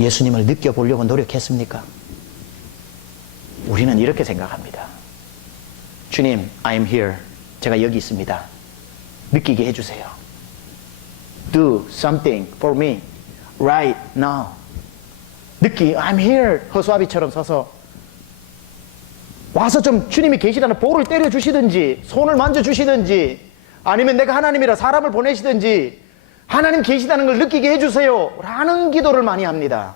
예수님을 느껴보려고 노력했습니까? 우리는 이렇게 생각합니다. 주님, I'm here. 제가 여기 있습니다. 느끼게 해주세요. Do something for me right now. I'm here. 허수아비처럼 서서 와서 좀 주님이 계시다는 볼을 때려주시든지 손을 만져주시든지, 아니면 내가 하나님이라 사람을 보내시든지 하나님 계시다는 걸 느끼게 해주세요 라는 기도를 많이 합니다.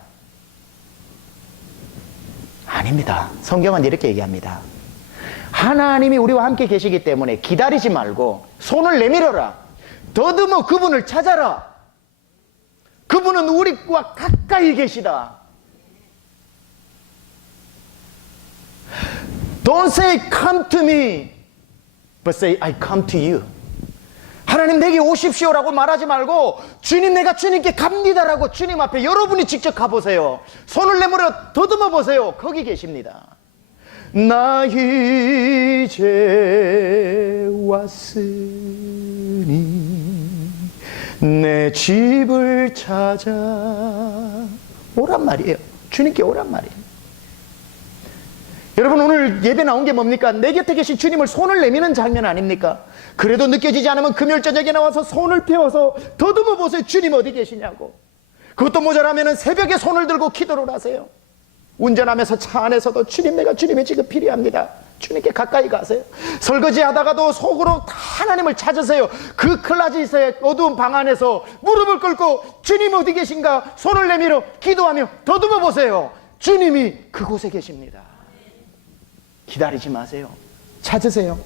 아닙니다. 성경은 이렇게 얘기합니다. 하나님이 우리와 함께 계시기 때문에 기다리지 말고 손을 내밀어라. 더듬어 그분을 찾아라. 그분은 우리와 가까이 계시다. Don't say come to me, but say I come to you. 하나님 내게 오십시오라고 말하지 말고 주님 내가 주님께 갑니다라고 주님 앞에 여러분이 직접 가보세요. 손을 내밀어 더듬어 보세요. 거기 계십니다. 나 이제 왔으니 내 집을 찾아 오란 말이에요. 주님께 오란 말이에요. 여러분 오늘 예배 나온 게 뭡니까? 내 곁에 계신 주님을 손을 내미는 장면 아닙니까? 그래도 느껴지지 않으면 금요일 저녁에 나와서 손을 펴서 더듬어 보세요. 주님 어디 계시냐고. 그것도 모자라면 새벽에 손을 들고 기도를 하세요. 운전하면서 차 안에서도 주님 내가 주님이 지금 필요합니다. 주님께 가까이 가세요. 설거지 하다가도 속으로 하나님을 찾으세요. 그 클라짓의 어두운 방 안에서 무릎을 꿇고 주님 어디 계신가 손을 내밀어 기도하며 더듬어 보세요. 주님이 그곳에 계십니다. 기다리지 마세요. 찾으세요.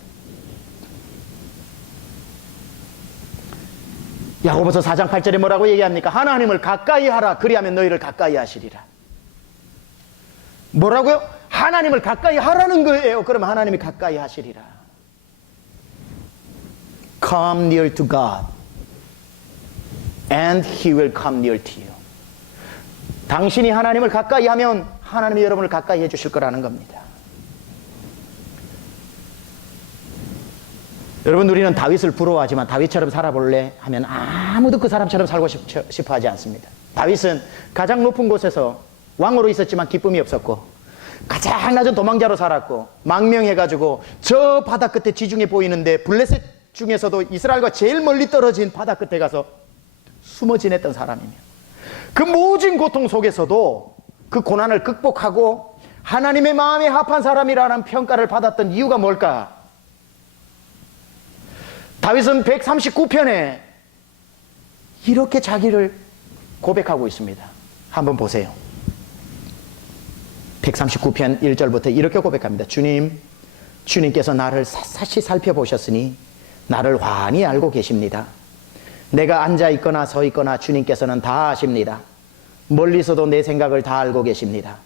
야고보서 4장 8절에 뭐라고 얘기합니까? 하나님을 가까이 하라. 그리하면 너희를 가까이 하시리라. 뭐라고요? 하나님을 가까이 하라는 거예요. 그러면 하나님이 가까이 하시리라. Come near to God and He will come near to you. 당신이 하나님을 가까이 하면 하나님이 여러분을 가까이 해주실 거라는 겁니다. 여러분 우리는 다윗을 부러워하지만 다윗처럼 살아볼래 하면 아무도 그 사람처럼 살고 싶어 하지 않습니다. 다윗은 가장 높은 곳에서 왕으로 있었지만 기쁨이 없었고 가장 낮은 도망자로 살았고 망명해가지고 저 바다 끝에 지중해 보이는데 블레셋 중에서도 이스라엘과 제일 멀리 떨어진 바다 끝에 가서 숨어 지냈던 사람이며 그 모진 고통 속에서도 그 고난을 극복하고 하나님의 마음에 합한 사람이라는 평가를 받았던 이유가 뭘까? 다윗은 139편에 이렇게 자기를 고백하고 있습니다. 한번 보세요. 139편 1절부터 이렇게 고백합니다. 주님께서 나를 샅샅이 살펴보셨으니 나를 환히 알고 계십니다. 내가 앉아있거나 서있거나 주님께서는 다 아십니다. 멀리서도 내 생각을 다 알고 계십니다.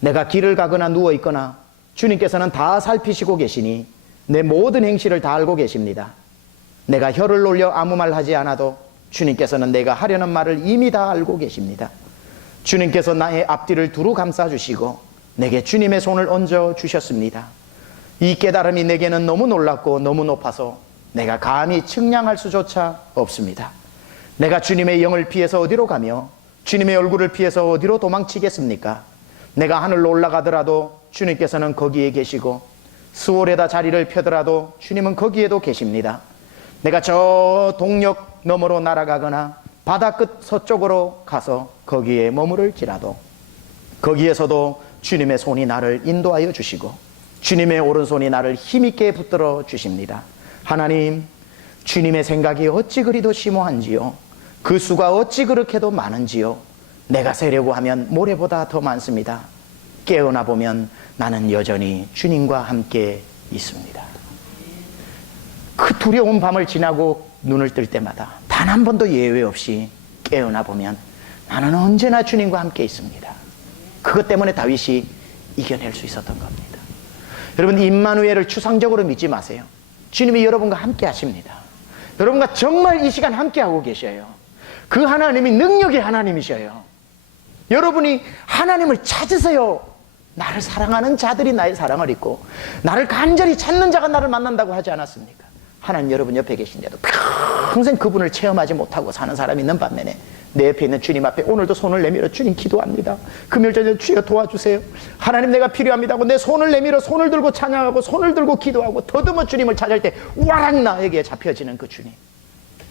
내가 길을 가거나 누워있거나 주님께서는 다 살피시고 계시니 내 모든 행실을 다 알고 계십니다. 내가 혀를 놀려 아무 말 하지 않아도 주님께서는 내가 하려는 말을 이미 다 알고 계십니다. 주님께서 나의 앞뒤를 두루 감싸주시고 내게 주님의 손을 얹어 주셨습니다. 이 깨달음이 내게는 너무 놀랍고 너무 높아서 내가 감히 측량할 수조차 없습니다. 내가 주님의 영을 피해서 어디로 가며 주님의 얼굴을 피해서 어디로 도망치겠습니까? 내가 하늘로 올라가더라도 주님께서는 거기에 계시고 스월에다 자리를 펴더라도 주님은 거기에도 계십니다. 내가 저 동력 너머로 날아가거나 바다 끝 서쪽으로 가서 거기에 머무를지라도 거기에서도 주님의 손이 나를 인도하여 주시고 주님의 오른손이 나를 힘있게 붙들어 주십니다. 하나님, 주님의 생각이 어찌 그리도 심오한지요, 그 수가 어찌 그렇게도 많은지요. 내가 세려고 하면 모래보다 더 많습니다. 깨어나 보면 나는 여전히 주님과 함께 있습니다. 그 두려운 밤을 지나고 눈을 뜰 때마다 단 한 번도 예외 없이 깨어나 보면 나는 언제나 주님과 함께 있습니다. 그것 때문에 다윗이 이겨낼 수 있었던 겁니다. 여러분, 임마누엘을 추상적으로 믿지 마세요. 주님이 여러분과 함께 하십니다. 여러분과 정말 이 시간 함께 하고 계셔요. 그 하나님이 능력의 하나님이셔요. 여러분이 하나님을 찾으세요. 나를 사랑하는 자들이 나의 사랑을 잊고 나를 간절히 찾는 자가 나를 만난다고 하지 않았습니까? 하나님 여러분 옆에 계신데도 평생 그분을 체험하지 못하고 사는 사람이 있는 반면에 내 옆에 있는 주님 앞에 오늘도 손을 내밀어 주님 기도합니다. 금요일 저녁 주여 도와주세요. 하나님 내가 필요합니다 하고 내 손을 내밀어 손을 들고 찬양하고 손을 들고 기도하고 더듬어 주님을 찾을 때 와락 나에게 잡혀지는 그 주님,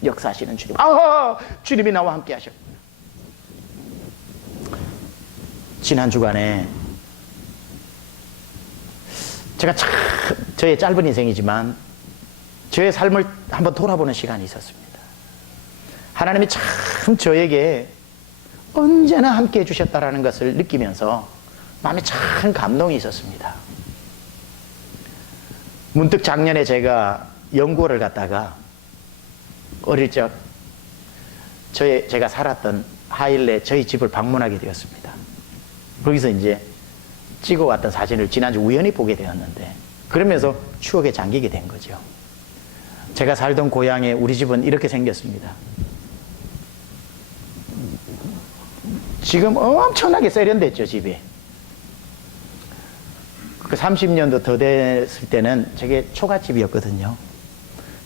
역사하시는 주님. 아하, 주님이 나와 함께 하셔. 지난 주간에 제가 참 저의 짧은 인생이지만 저의 삶을 한번 돌아보는 시간이 있었습니다. 하나님이 참 저에게 언제나 함께 해주셨다라는 것을 느끼면서 마음에 참 감동이 있었습니다. 문득 작년에 제가 연구를 갔다가 어릴 적 제가 살았던 하일레 저희 집을 방문하게 되었습니다. 거기서 이제 찍어왔던 사진을 지난주 우연히 보게 되었는데 그러면서 추억에 잠기게 된 거죠. 제가 살던 고향에 우리 집은 이렇게 생겼습니다. 지금 엄청나게 세련됐죠, 집이. 그 30년도 더 됐을 때는 저게 초가집이었거든요.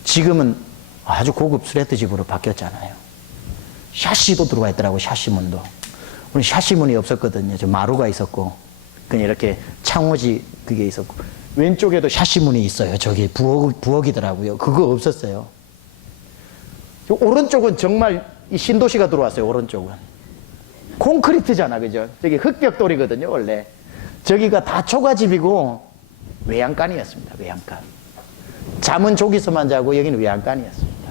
지금은 아주 고급 스레트 집으로 바뀌었잖아요. 샤시도 들어와 있더라고요, 샤시문도. 우리 샤시문이 없었거든요. 저 마루가 있었고, 그냥 이렇게 창호지 그게 있었고, 왼쪽에도 샤시문이 있어요. 저기 부엌이더라고요. 그거 없었어요. 오른쪽은 정말 이 신도시가 들어왔어요, 오른쪽은. 콘크리트잖아, 그죠? 저기 흙벽돌이거든요, 원래. 저기가 다 초가집이고 외양간이었습니다. 외양간. 잠은 저기서만 자고 여기는 외양간이었습니다.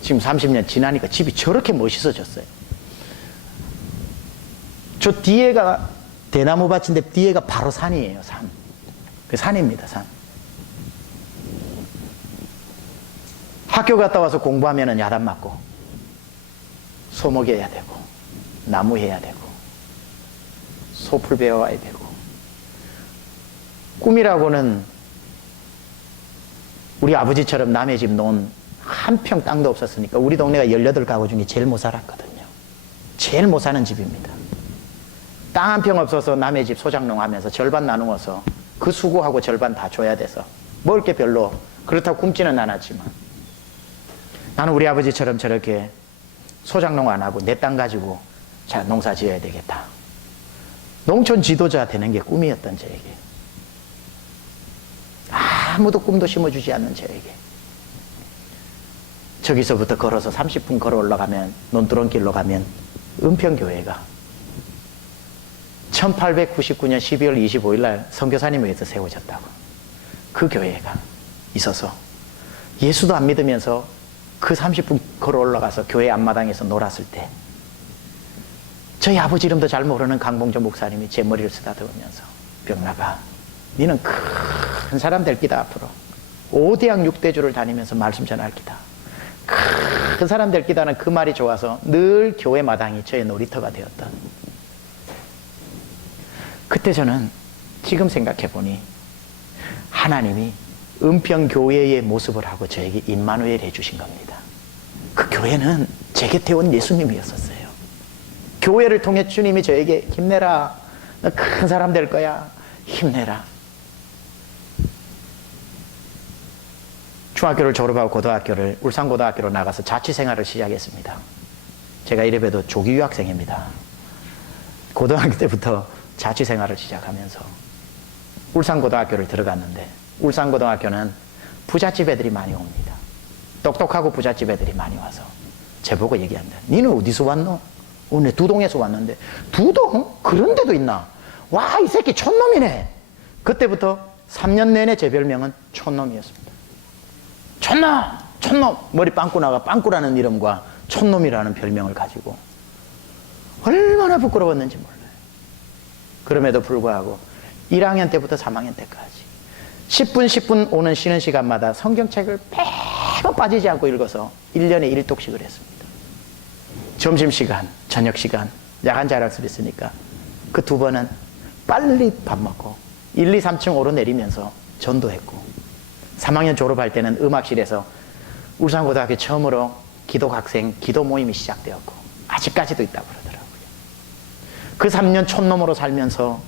지금 30년 지나니까 집이 저렇게 멋있어졌어요. 저 뒤에가 대나무 밭인데 뒤에가 바로 산이에요. 산. 그 산입니다. 산. 학교 갔다 와서 공부하면 야단 맞고 소 먹여야 되고 나무 해야 되고 소풀 배워야 되고 꿈이라고는 우리 아버지처럼 남의 집 논 한 평 땅도 없었으니까 우리 동네가 18가구 중에 제일 못 살았거든요. 제일 못 사는 집입니다. 땅 한 평 없어서 남의 집 소장농 하면서 절반 나누어서 그 수고하고 절반 다 줘야 돼서 먹을 게 별로 그렇다고 굶지는 않았지만 나는 우리 아버지처럼 저렇게 소장농 안 하고 내 땅 가지고 자 농사 지어야 되겠다. 농촌 지도자 되는 게 꿈이었던 저에게. 아무도 꿈도 심어주지 않는 저에게. 저기서부터 걸어서 30분 걸어 올라가면 논두렁길로 가면 은평교회가 1899년 12월 25일 날 선교사님에 의해서 세워졌다고. 그 교회가 있어서 예수도 안 믿으면서 그 30분 걸어 올라가서 교회 앞마당에서 놀았을 때 저희 아버지 이름도 잘 모르는 강봉조 목사님이 제 머리를 쓰다듬으면서 병나가 니는 큰 사람 될 기다. 앞으로 5대학 6대주를 다니면서 말씀 전할 기다. 큰 사람 될 기다는 그 말이 좋아서 늘 교회 마당이 저의 놀이터가 되었던. 그때 저는 지금 생각해 보니 하나님이 은평교회의 모습을 하고 저에게 임마누엘 해주신 겁니다. 그 교회는 제 곁에 온 예수님이었었어요. 교회를 통해 주님이 저에게 힘내라. 너 큰 사람 될 거야. 힘내라. 중학교를 졸업하고 고등학교를 울산고등학교로 나가서 자취생활을 시작했습니다. 제가 이래봬도 조기 유학생입니다. 고등학교 때부터 자취생활을 시작하면서 울산고등학교를 들어갔는데 울산고등학교는 부잣집 애들이 많이 옵니다. 똑똑하고 부잣집 애들이 많이 와서 저보고 얘기합니다. 니는 어디서 왔노? 오늘 두동에서 왔는데. 두동? 그런 데도 있나? 와, 이 새끼 촌놈이네. 그때부터 3년 내내 제 별명은 촌놈이었습니다. 촌놈! 촌놈! 머리 빵꾸 나가 빵꾸라는 이름과 촌놈이라는 별명을 가지고 얼마나 부끄러웠는지 몰라요. 그럼에도 불구하고 1학년 때부터 3학년 때까지 10분 10분 오는 쉬는 시간마다 성경책을 매번 빠지지 않고 읽어서 1년에 1독씩을 했습니다. 점심시간, 저녁시간, 야간 자락을 했으니까 그 2번은 빨리 밥 먹고 1, 2, 3층 오르내리면서 전도했고 3학년 졸업할 때는 음악실에서 울산고등학교 처음으로 기독학생 기도 모임이 시작되었고 아직까지도 있다고 그러더라고요. 그 3년 촌놈으로 살면서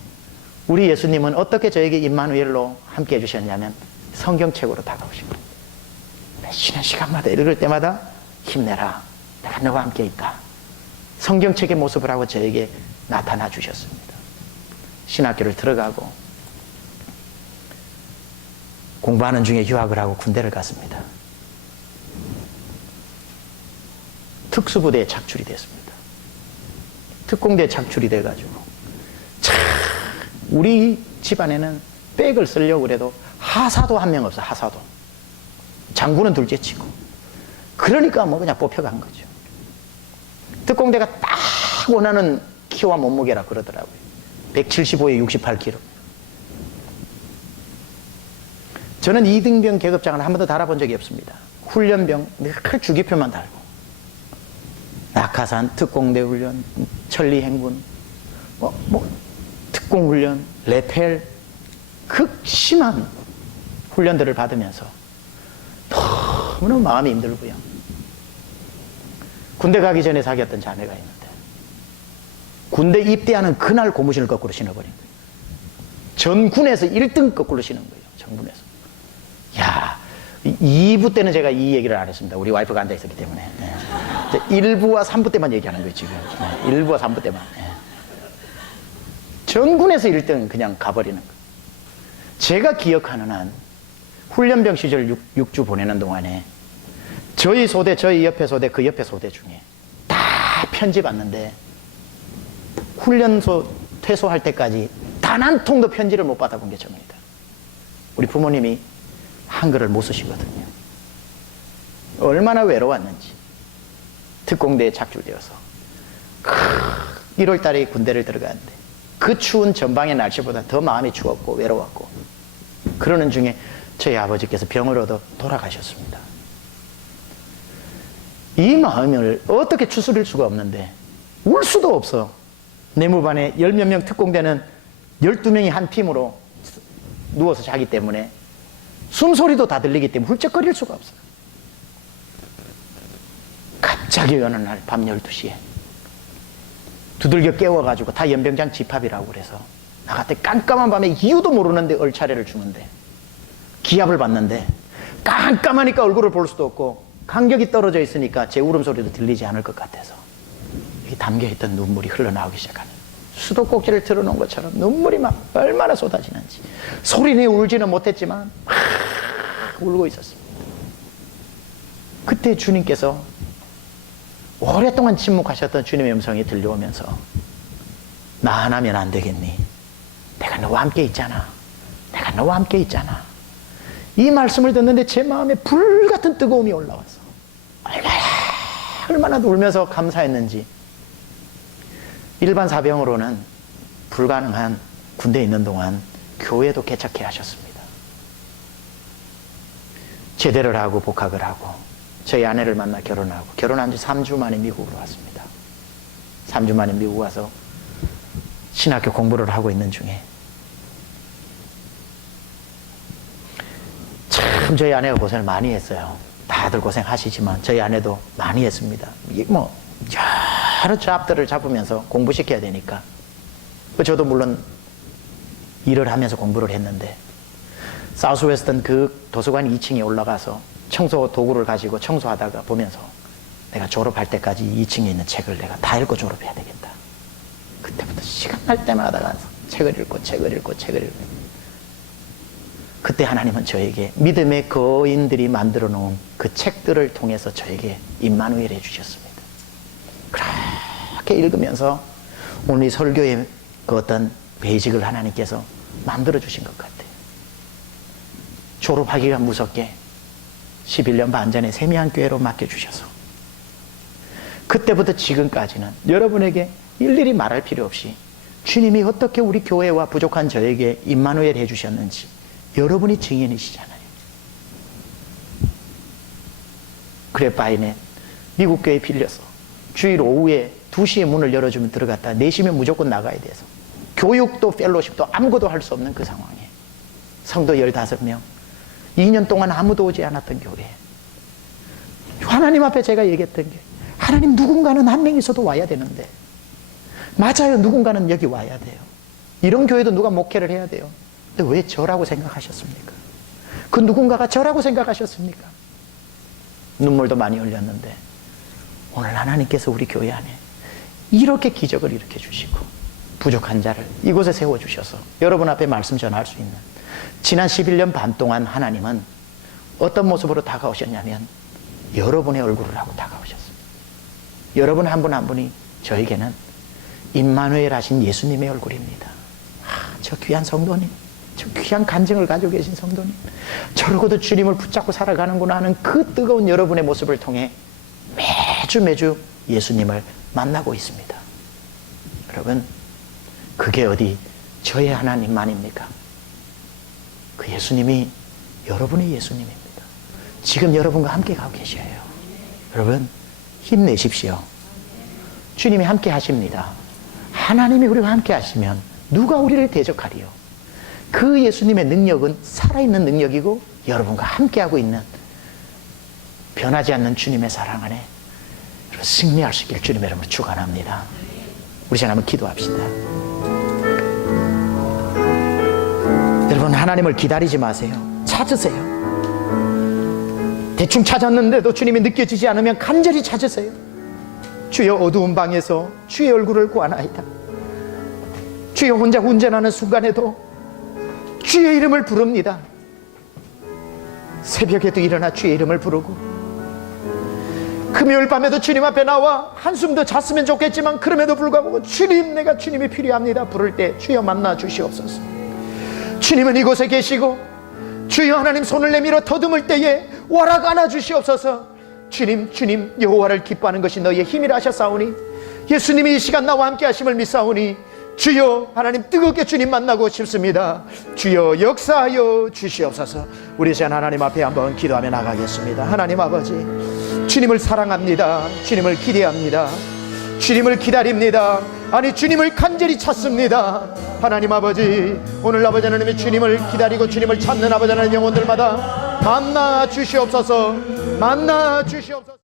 우리 예수님은 어떻게 저에게 임마누엘로 함께 해주셨냐면 성경책으로 다가오신 겁니다. 쉬는 시간마다 읽을 때마다 힘내라. 내가 너와 함께 있다. 성경책의 모습을 하고 저에게 나타나 주셨습니다. 신학교를 들어가고 공부하는 중에 유학을 하고 군대를 갔습니다. 특수부대에 착출이 됐습니다. 특공대에 착출이 돼가지고 참 우리 집안에는 백을 쓰려고 그래도 하사도 한 명 없어. 하사도. 장군은 둘째치고. 그러니까 뭐 그냥 뽑혀간 거죠. 특공대가 딱 원하는 키와 몸무게라 그러더라고요. 175에 68kg. 저는 2등병 계급장을 한 번도 달아본 적이 없습니다. 훈련병 늘 주기표만 달고, 낙하산, 특공대 훈련, 천리행군, 특공훈련, 레펠, 극심한 훈련들을 받으면서 너무너무 마음이 힘들고요. 군대 가기 전에 사귀었던 자매가 있는데 군대 입대하는 그날 고무신을 거꾸로 신어버린 거예요. 전군에서 1등 거꾸로 신은 거예요. 전군에서. 야, 2부 때는 제가 이 얘기를 안 했습니다. 우리 와이프가 앉아 있었기 때문에. 1부와 3부 때만 얘기하는 거예요, 지금. 1부와 3부 때만. 전군에서 1등 그냥 가버리는 거예요. 제가 기억하는 한 훈련병 시절 6주 보내는 동안에 저희 소대, 저희 옆에 소대, 그 옆에 소대 중에 다 편지 받는데 훈련소 퇴소할 때까지 단 한 통도 편지를 못 받아본 게 저입니다. 우리 부모님이 한글을 못 쓰시거든요. 얼마나 외로웠는지. 특공대에 착출되어서 1월 달에 군대를 들어갔는데 그 추운 전방의 날씨보다 더 마음이 추웠고 외로웠고, 그러는 중에 저희 아버지께서 병을 얻어 돌아가셨습니다. 이 마음을 어떻게 추스릴 수가 없는데 울 수도 없어. 내무반에 10몇 명 특공대는 12명이 한 팀으로 누워서 자기 때문에 숨소리도 다 들리기 때문에 훌쩍거릴 수가 없어요. 갑자기 어느 날 밤 12시에 두들겨 깨워가지고 다 연병장 집합이라고 그래서 나갔더니 깜깜한 밤에 이유도 모르는데 얼차례를 주는데, 기합을 받는데 깜깜하니까 얼굴을 볼 수도 없고 간격이 떨어져 있으니까 제 울음소리도 들리지 않을 것 같아서 여기 담겨있던 눈물이 흘러나오기 시작하는, 수도꼭지를 틀어놓은 것처럼 눈물이 막 얼마나 쏟아지는지. 소리내 울지는 못했지만 막 울고 있었습니다. 그때 주님께서 오랫동안 침묵하셨던 주님의 음성이 들려오면서 나 하나면 안 되겠니? 내가 너와 함께 있잖아. 내가 너와 함께 있잖아. 이 말씀을 듣는데 제 마음에 불같은 뜨거움이 올라왔어. 얼마나 울면서 감사했는지. 일반 사병으로는 불가능한 군대에 있는 동안 교회도 개척해 하셨습니다. 제대를 하고 복학을 하고 저희 아내를 만나 결혼하고, 결혼한 지 3주 만에 미국으로 왔습니다. 3주 만에 미국 와서 신학교 공부를 하고 있는 중에 참 저희 아내가 고생을 많이 했어요. 다들 고생하시지만 저희 아내도 많이 했습니다. 여러 잡들을 잡으면서 공부시켜야 되니까. 저도 물론 일을 하면서 공부를 했는데 사우스웨스턴 그 도서관 2층에 올라가서 청소 도구를 가지고 청소하다가 보면서 내가 졸업할 때까지 2층에 있는 책을 내가 다 읽고 졸업해야 되겠다. 그때부터 시간 날 때마다 가서 책을 읽고 그때 하나님은 저에게 믿음의 거인들이 만들어 놓은 그 책들을 통해서 저에게 임마누엘 해주셨습니다. 그렇게 읽으면서 오늘 이 설교의 그 어떤 베이직을 하나님께서 만들어 주신 것 같아요. 졸업하기가 무섭게 11년 반 전에 세미한교회로 맡겨주셔서 그때부터 지금까지는 여러분에게 일일이 말할 필요 없이 주님이 어떻게 우리 교회와 부족한 저에게 임마누엘 해주셨는지 여러분이 증인이시잖아요. 그래파인에 미국 교회 빌려서 주일 오후에 2시에 문을 열어주면 들어갔다 4시면 무조건 나가야 돼서 교육도 펠로십도 아무것도 할 수 없는 그 상황에 성도 15명 2년 동안 아무도 오지 않았던 교회, 하나님 앞에 제가 얘기했던 게 하나님 누군가는 한 명 있어도 와야 되는데, 맞아요, 누군가는 여기 와야 돼요. 이런 교회도 누가 목회를 해야 돼요. 근데 왜 저라고 생각하셨습니까? 그 누군가가 저라고 생각하셨습니까? 눈물도 많이 흘렸는데 오늘 하나님께서 우리 교회 안에 이렇게 기적을 일으켜 주시고 부족한 자를 이곳에 세워주셔서 여러분 앞에 말씀 전할 수 있는, 지난 11년 반 동안 하나님은 어떤 모습으로 다가오셨냐면 여러분의 얼굴을 하고 다가오셨습니다. 여러분 한 분 한 분이 저에게는 임마누엘 하신 예수님의 얼굴입니다. 저 귀한 성도님, 저 귀한 간증을 가지고 계신 성도님, 저러고도 주님을 붙잡고 살아가는구나 하는 그 뜨거운 여러분의 모습을 통해 매주 예수님을 만나고 있습니다. 여러분, 그게 어디 저의 하나님만입니까? 그 예수님이 여러분이 예수님입니다. 지금 여러분과 함께 가고 계셔요. 여러분 힘내십시오. 주님이 함께 하십니다. 하나님이 우리와 함께 하시면 누가 우리를 대적하리요. 그 예수님의 능력은 살아있는 능력이고 여러분과 함께하고 있는 변하지 않는 주님의 사랑 안에 승리할 수 있길 주님의 이름으로 축원합니다. 우리 자 한번 기도합시다. 여러분 하나님을 기다리지 마세요. 찾으세요. 대충 찾았는데도 주님이 느껴지지 않으면 간절히 찾으세요. 주여 어두운 방에서 주의 얼굴을 구하나이다. 주여 혼자 운전하는 순간에도 주의 이름을 부릅니다. 새벽에도 일어나 주의 이름을 부르고 금요일 밤에도 주님 앞에 나와 한숨도 잤으면 좋겠지만 그럼에도 불구하고 주님 내가 주님이 필요합니다 부를 때 주여 만나 주시옵소서. 주님은 이곳에 계시고 주여 하나님 손을 내밀어 더듬을 때에 와락 안아 주시옵소서. 주님 여호와를 기뻐하는 것이 너희의 힘이라 하셨사오니 예수님이 이 시간 나와 함께 하심을 믿사오니 주여 하나님 뜨겁게 주님 만나고 싶습니다. 주여 역사하여 주시옵소서. 우리 이제 하나님 앞에 한번 기도하며 나가겠습니다. 하나님 아버지 주님을 사랑합니다. 주님을 기대합니다. 주님을 기다립니다. 아니 주님을 간절히 찾습니다. 하나님 아버지 오늘 아버지 하나님의 주님을 기다리고 주님을 찾는 아버지 하나님 영혼들마다 만나 주시옵소서. 만나 주시옵소서.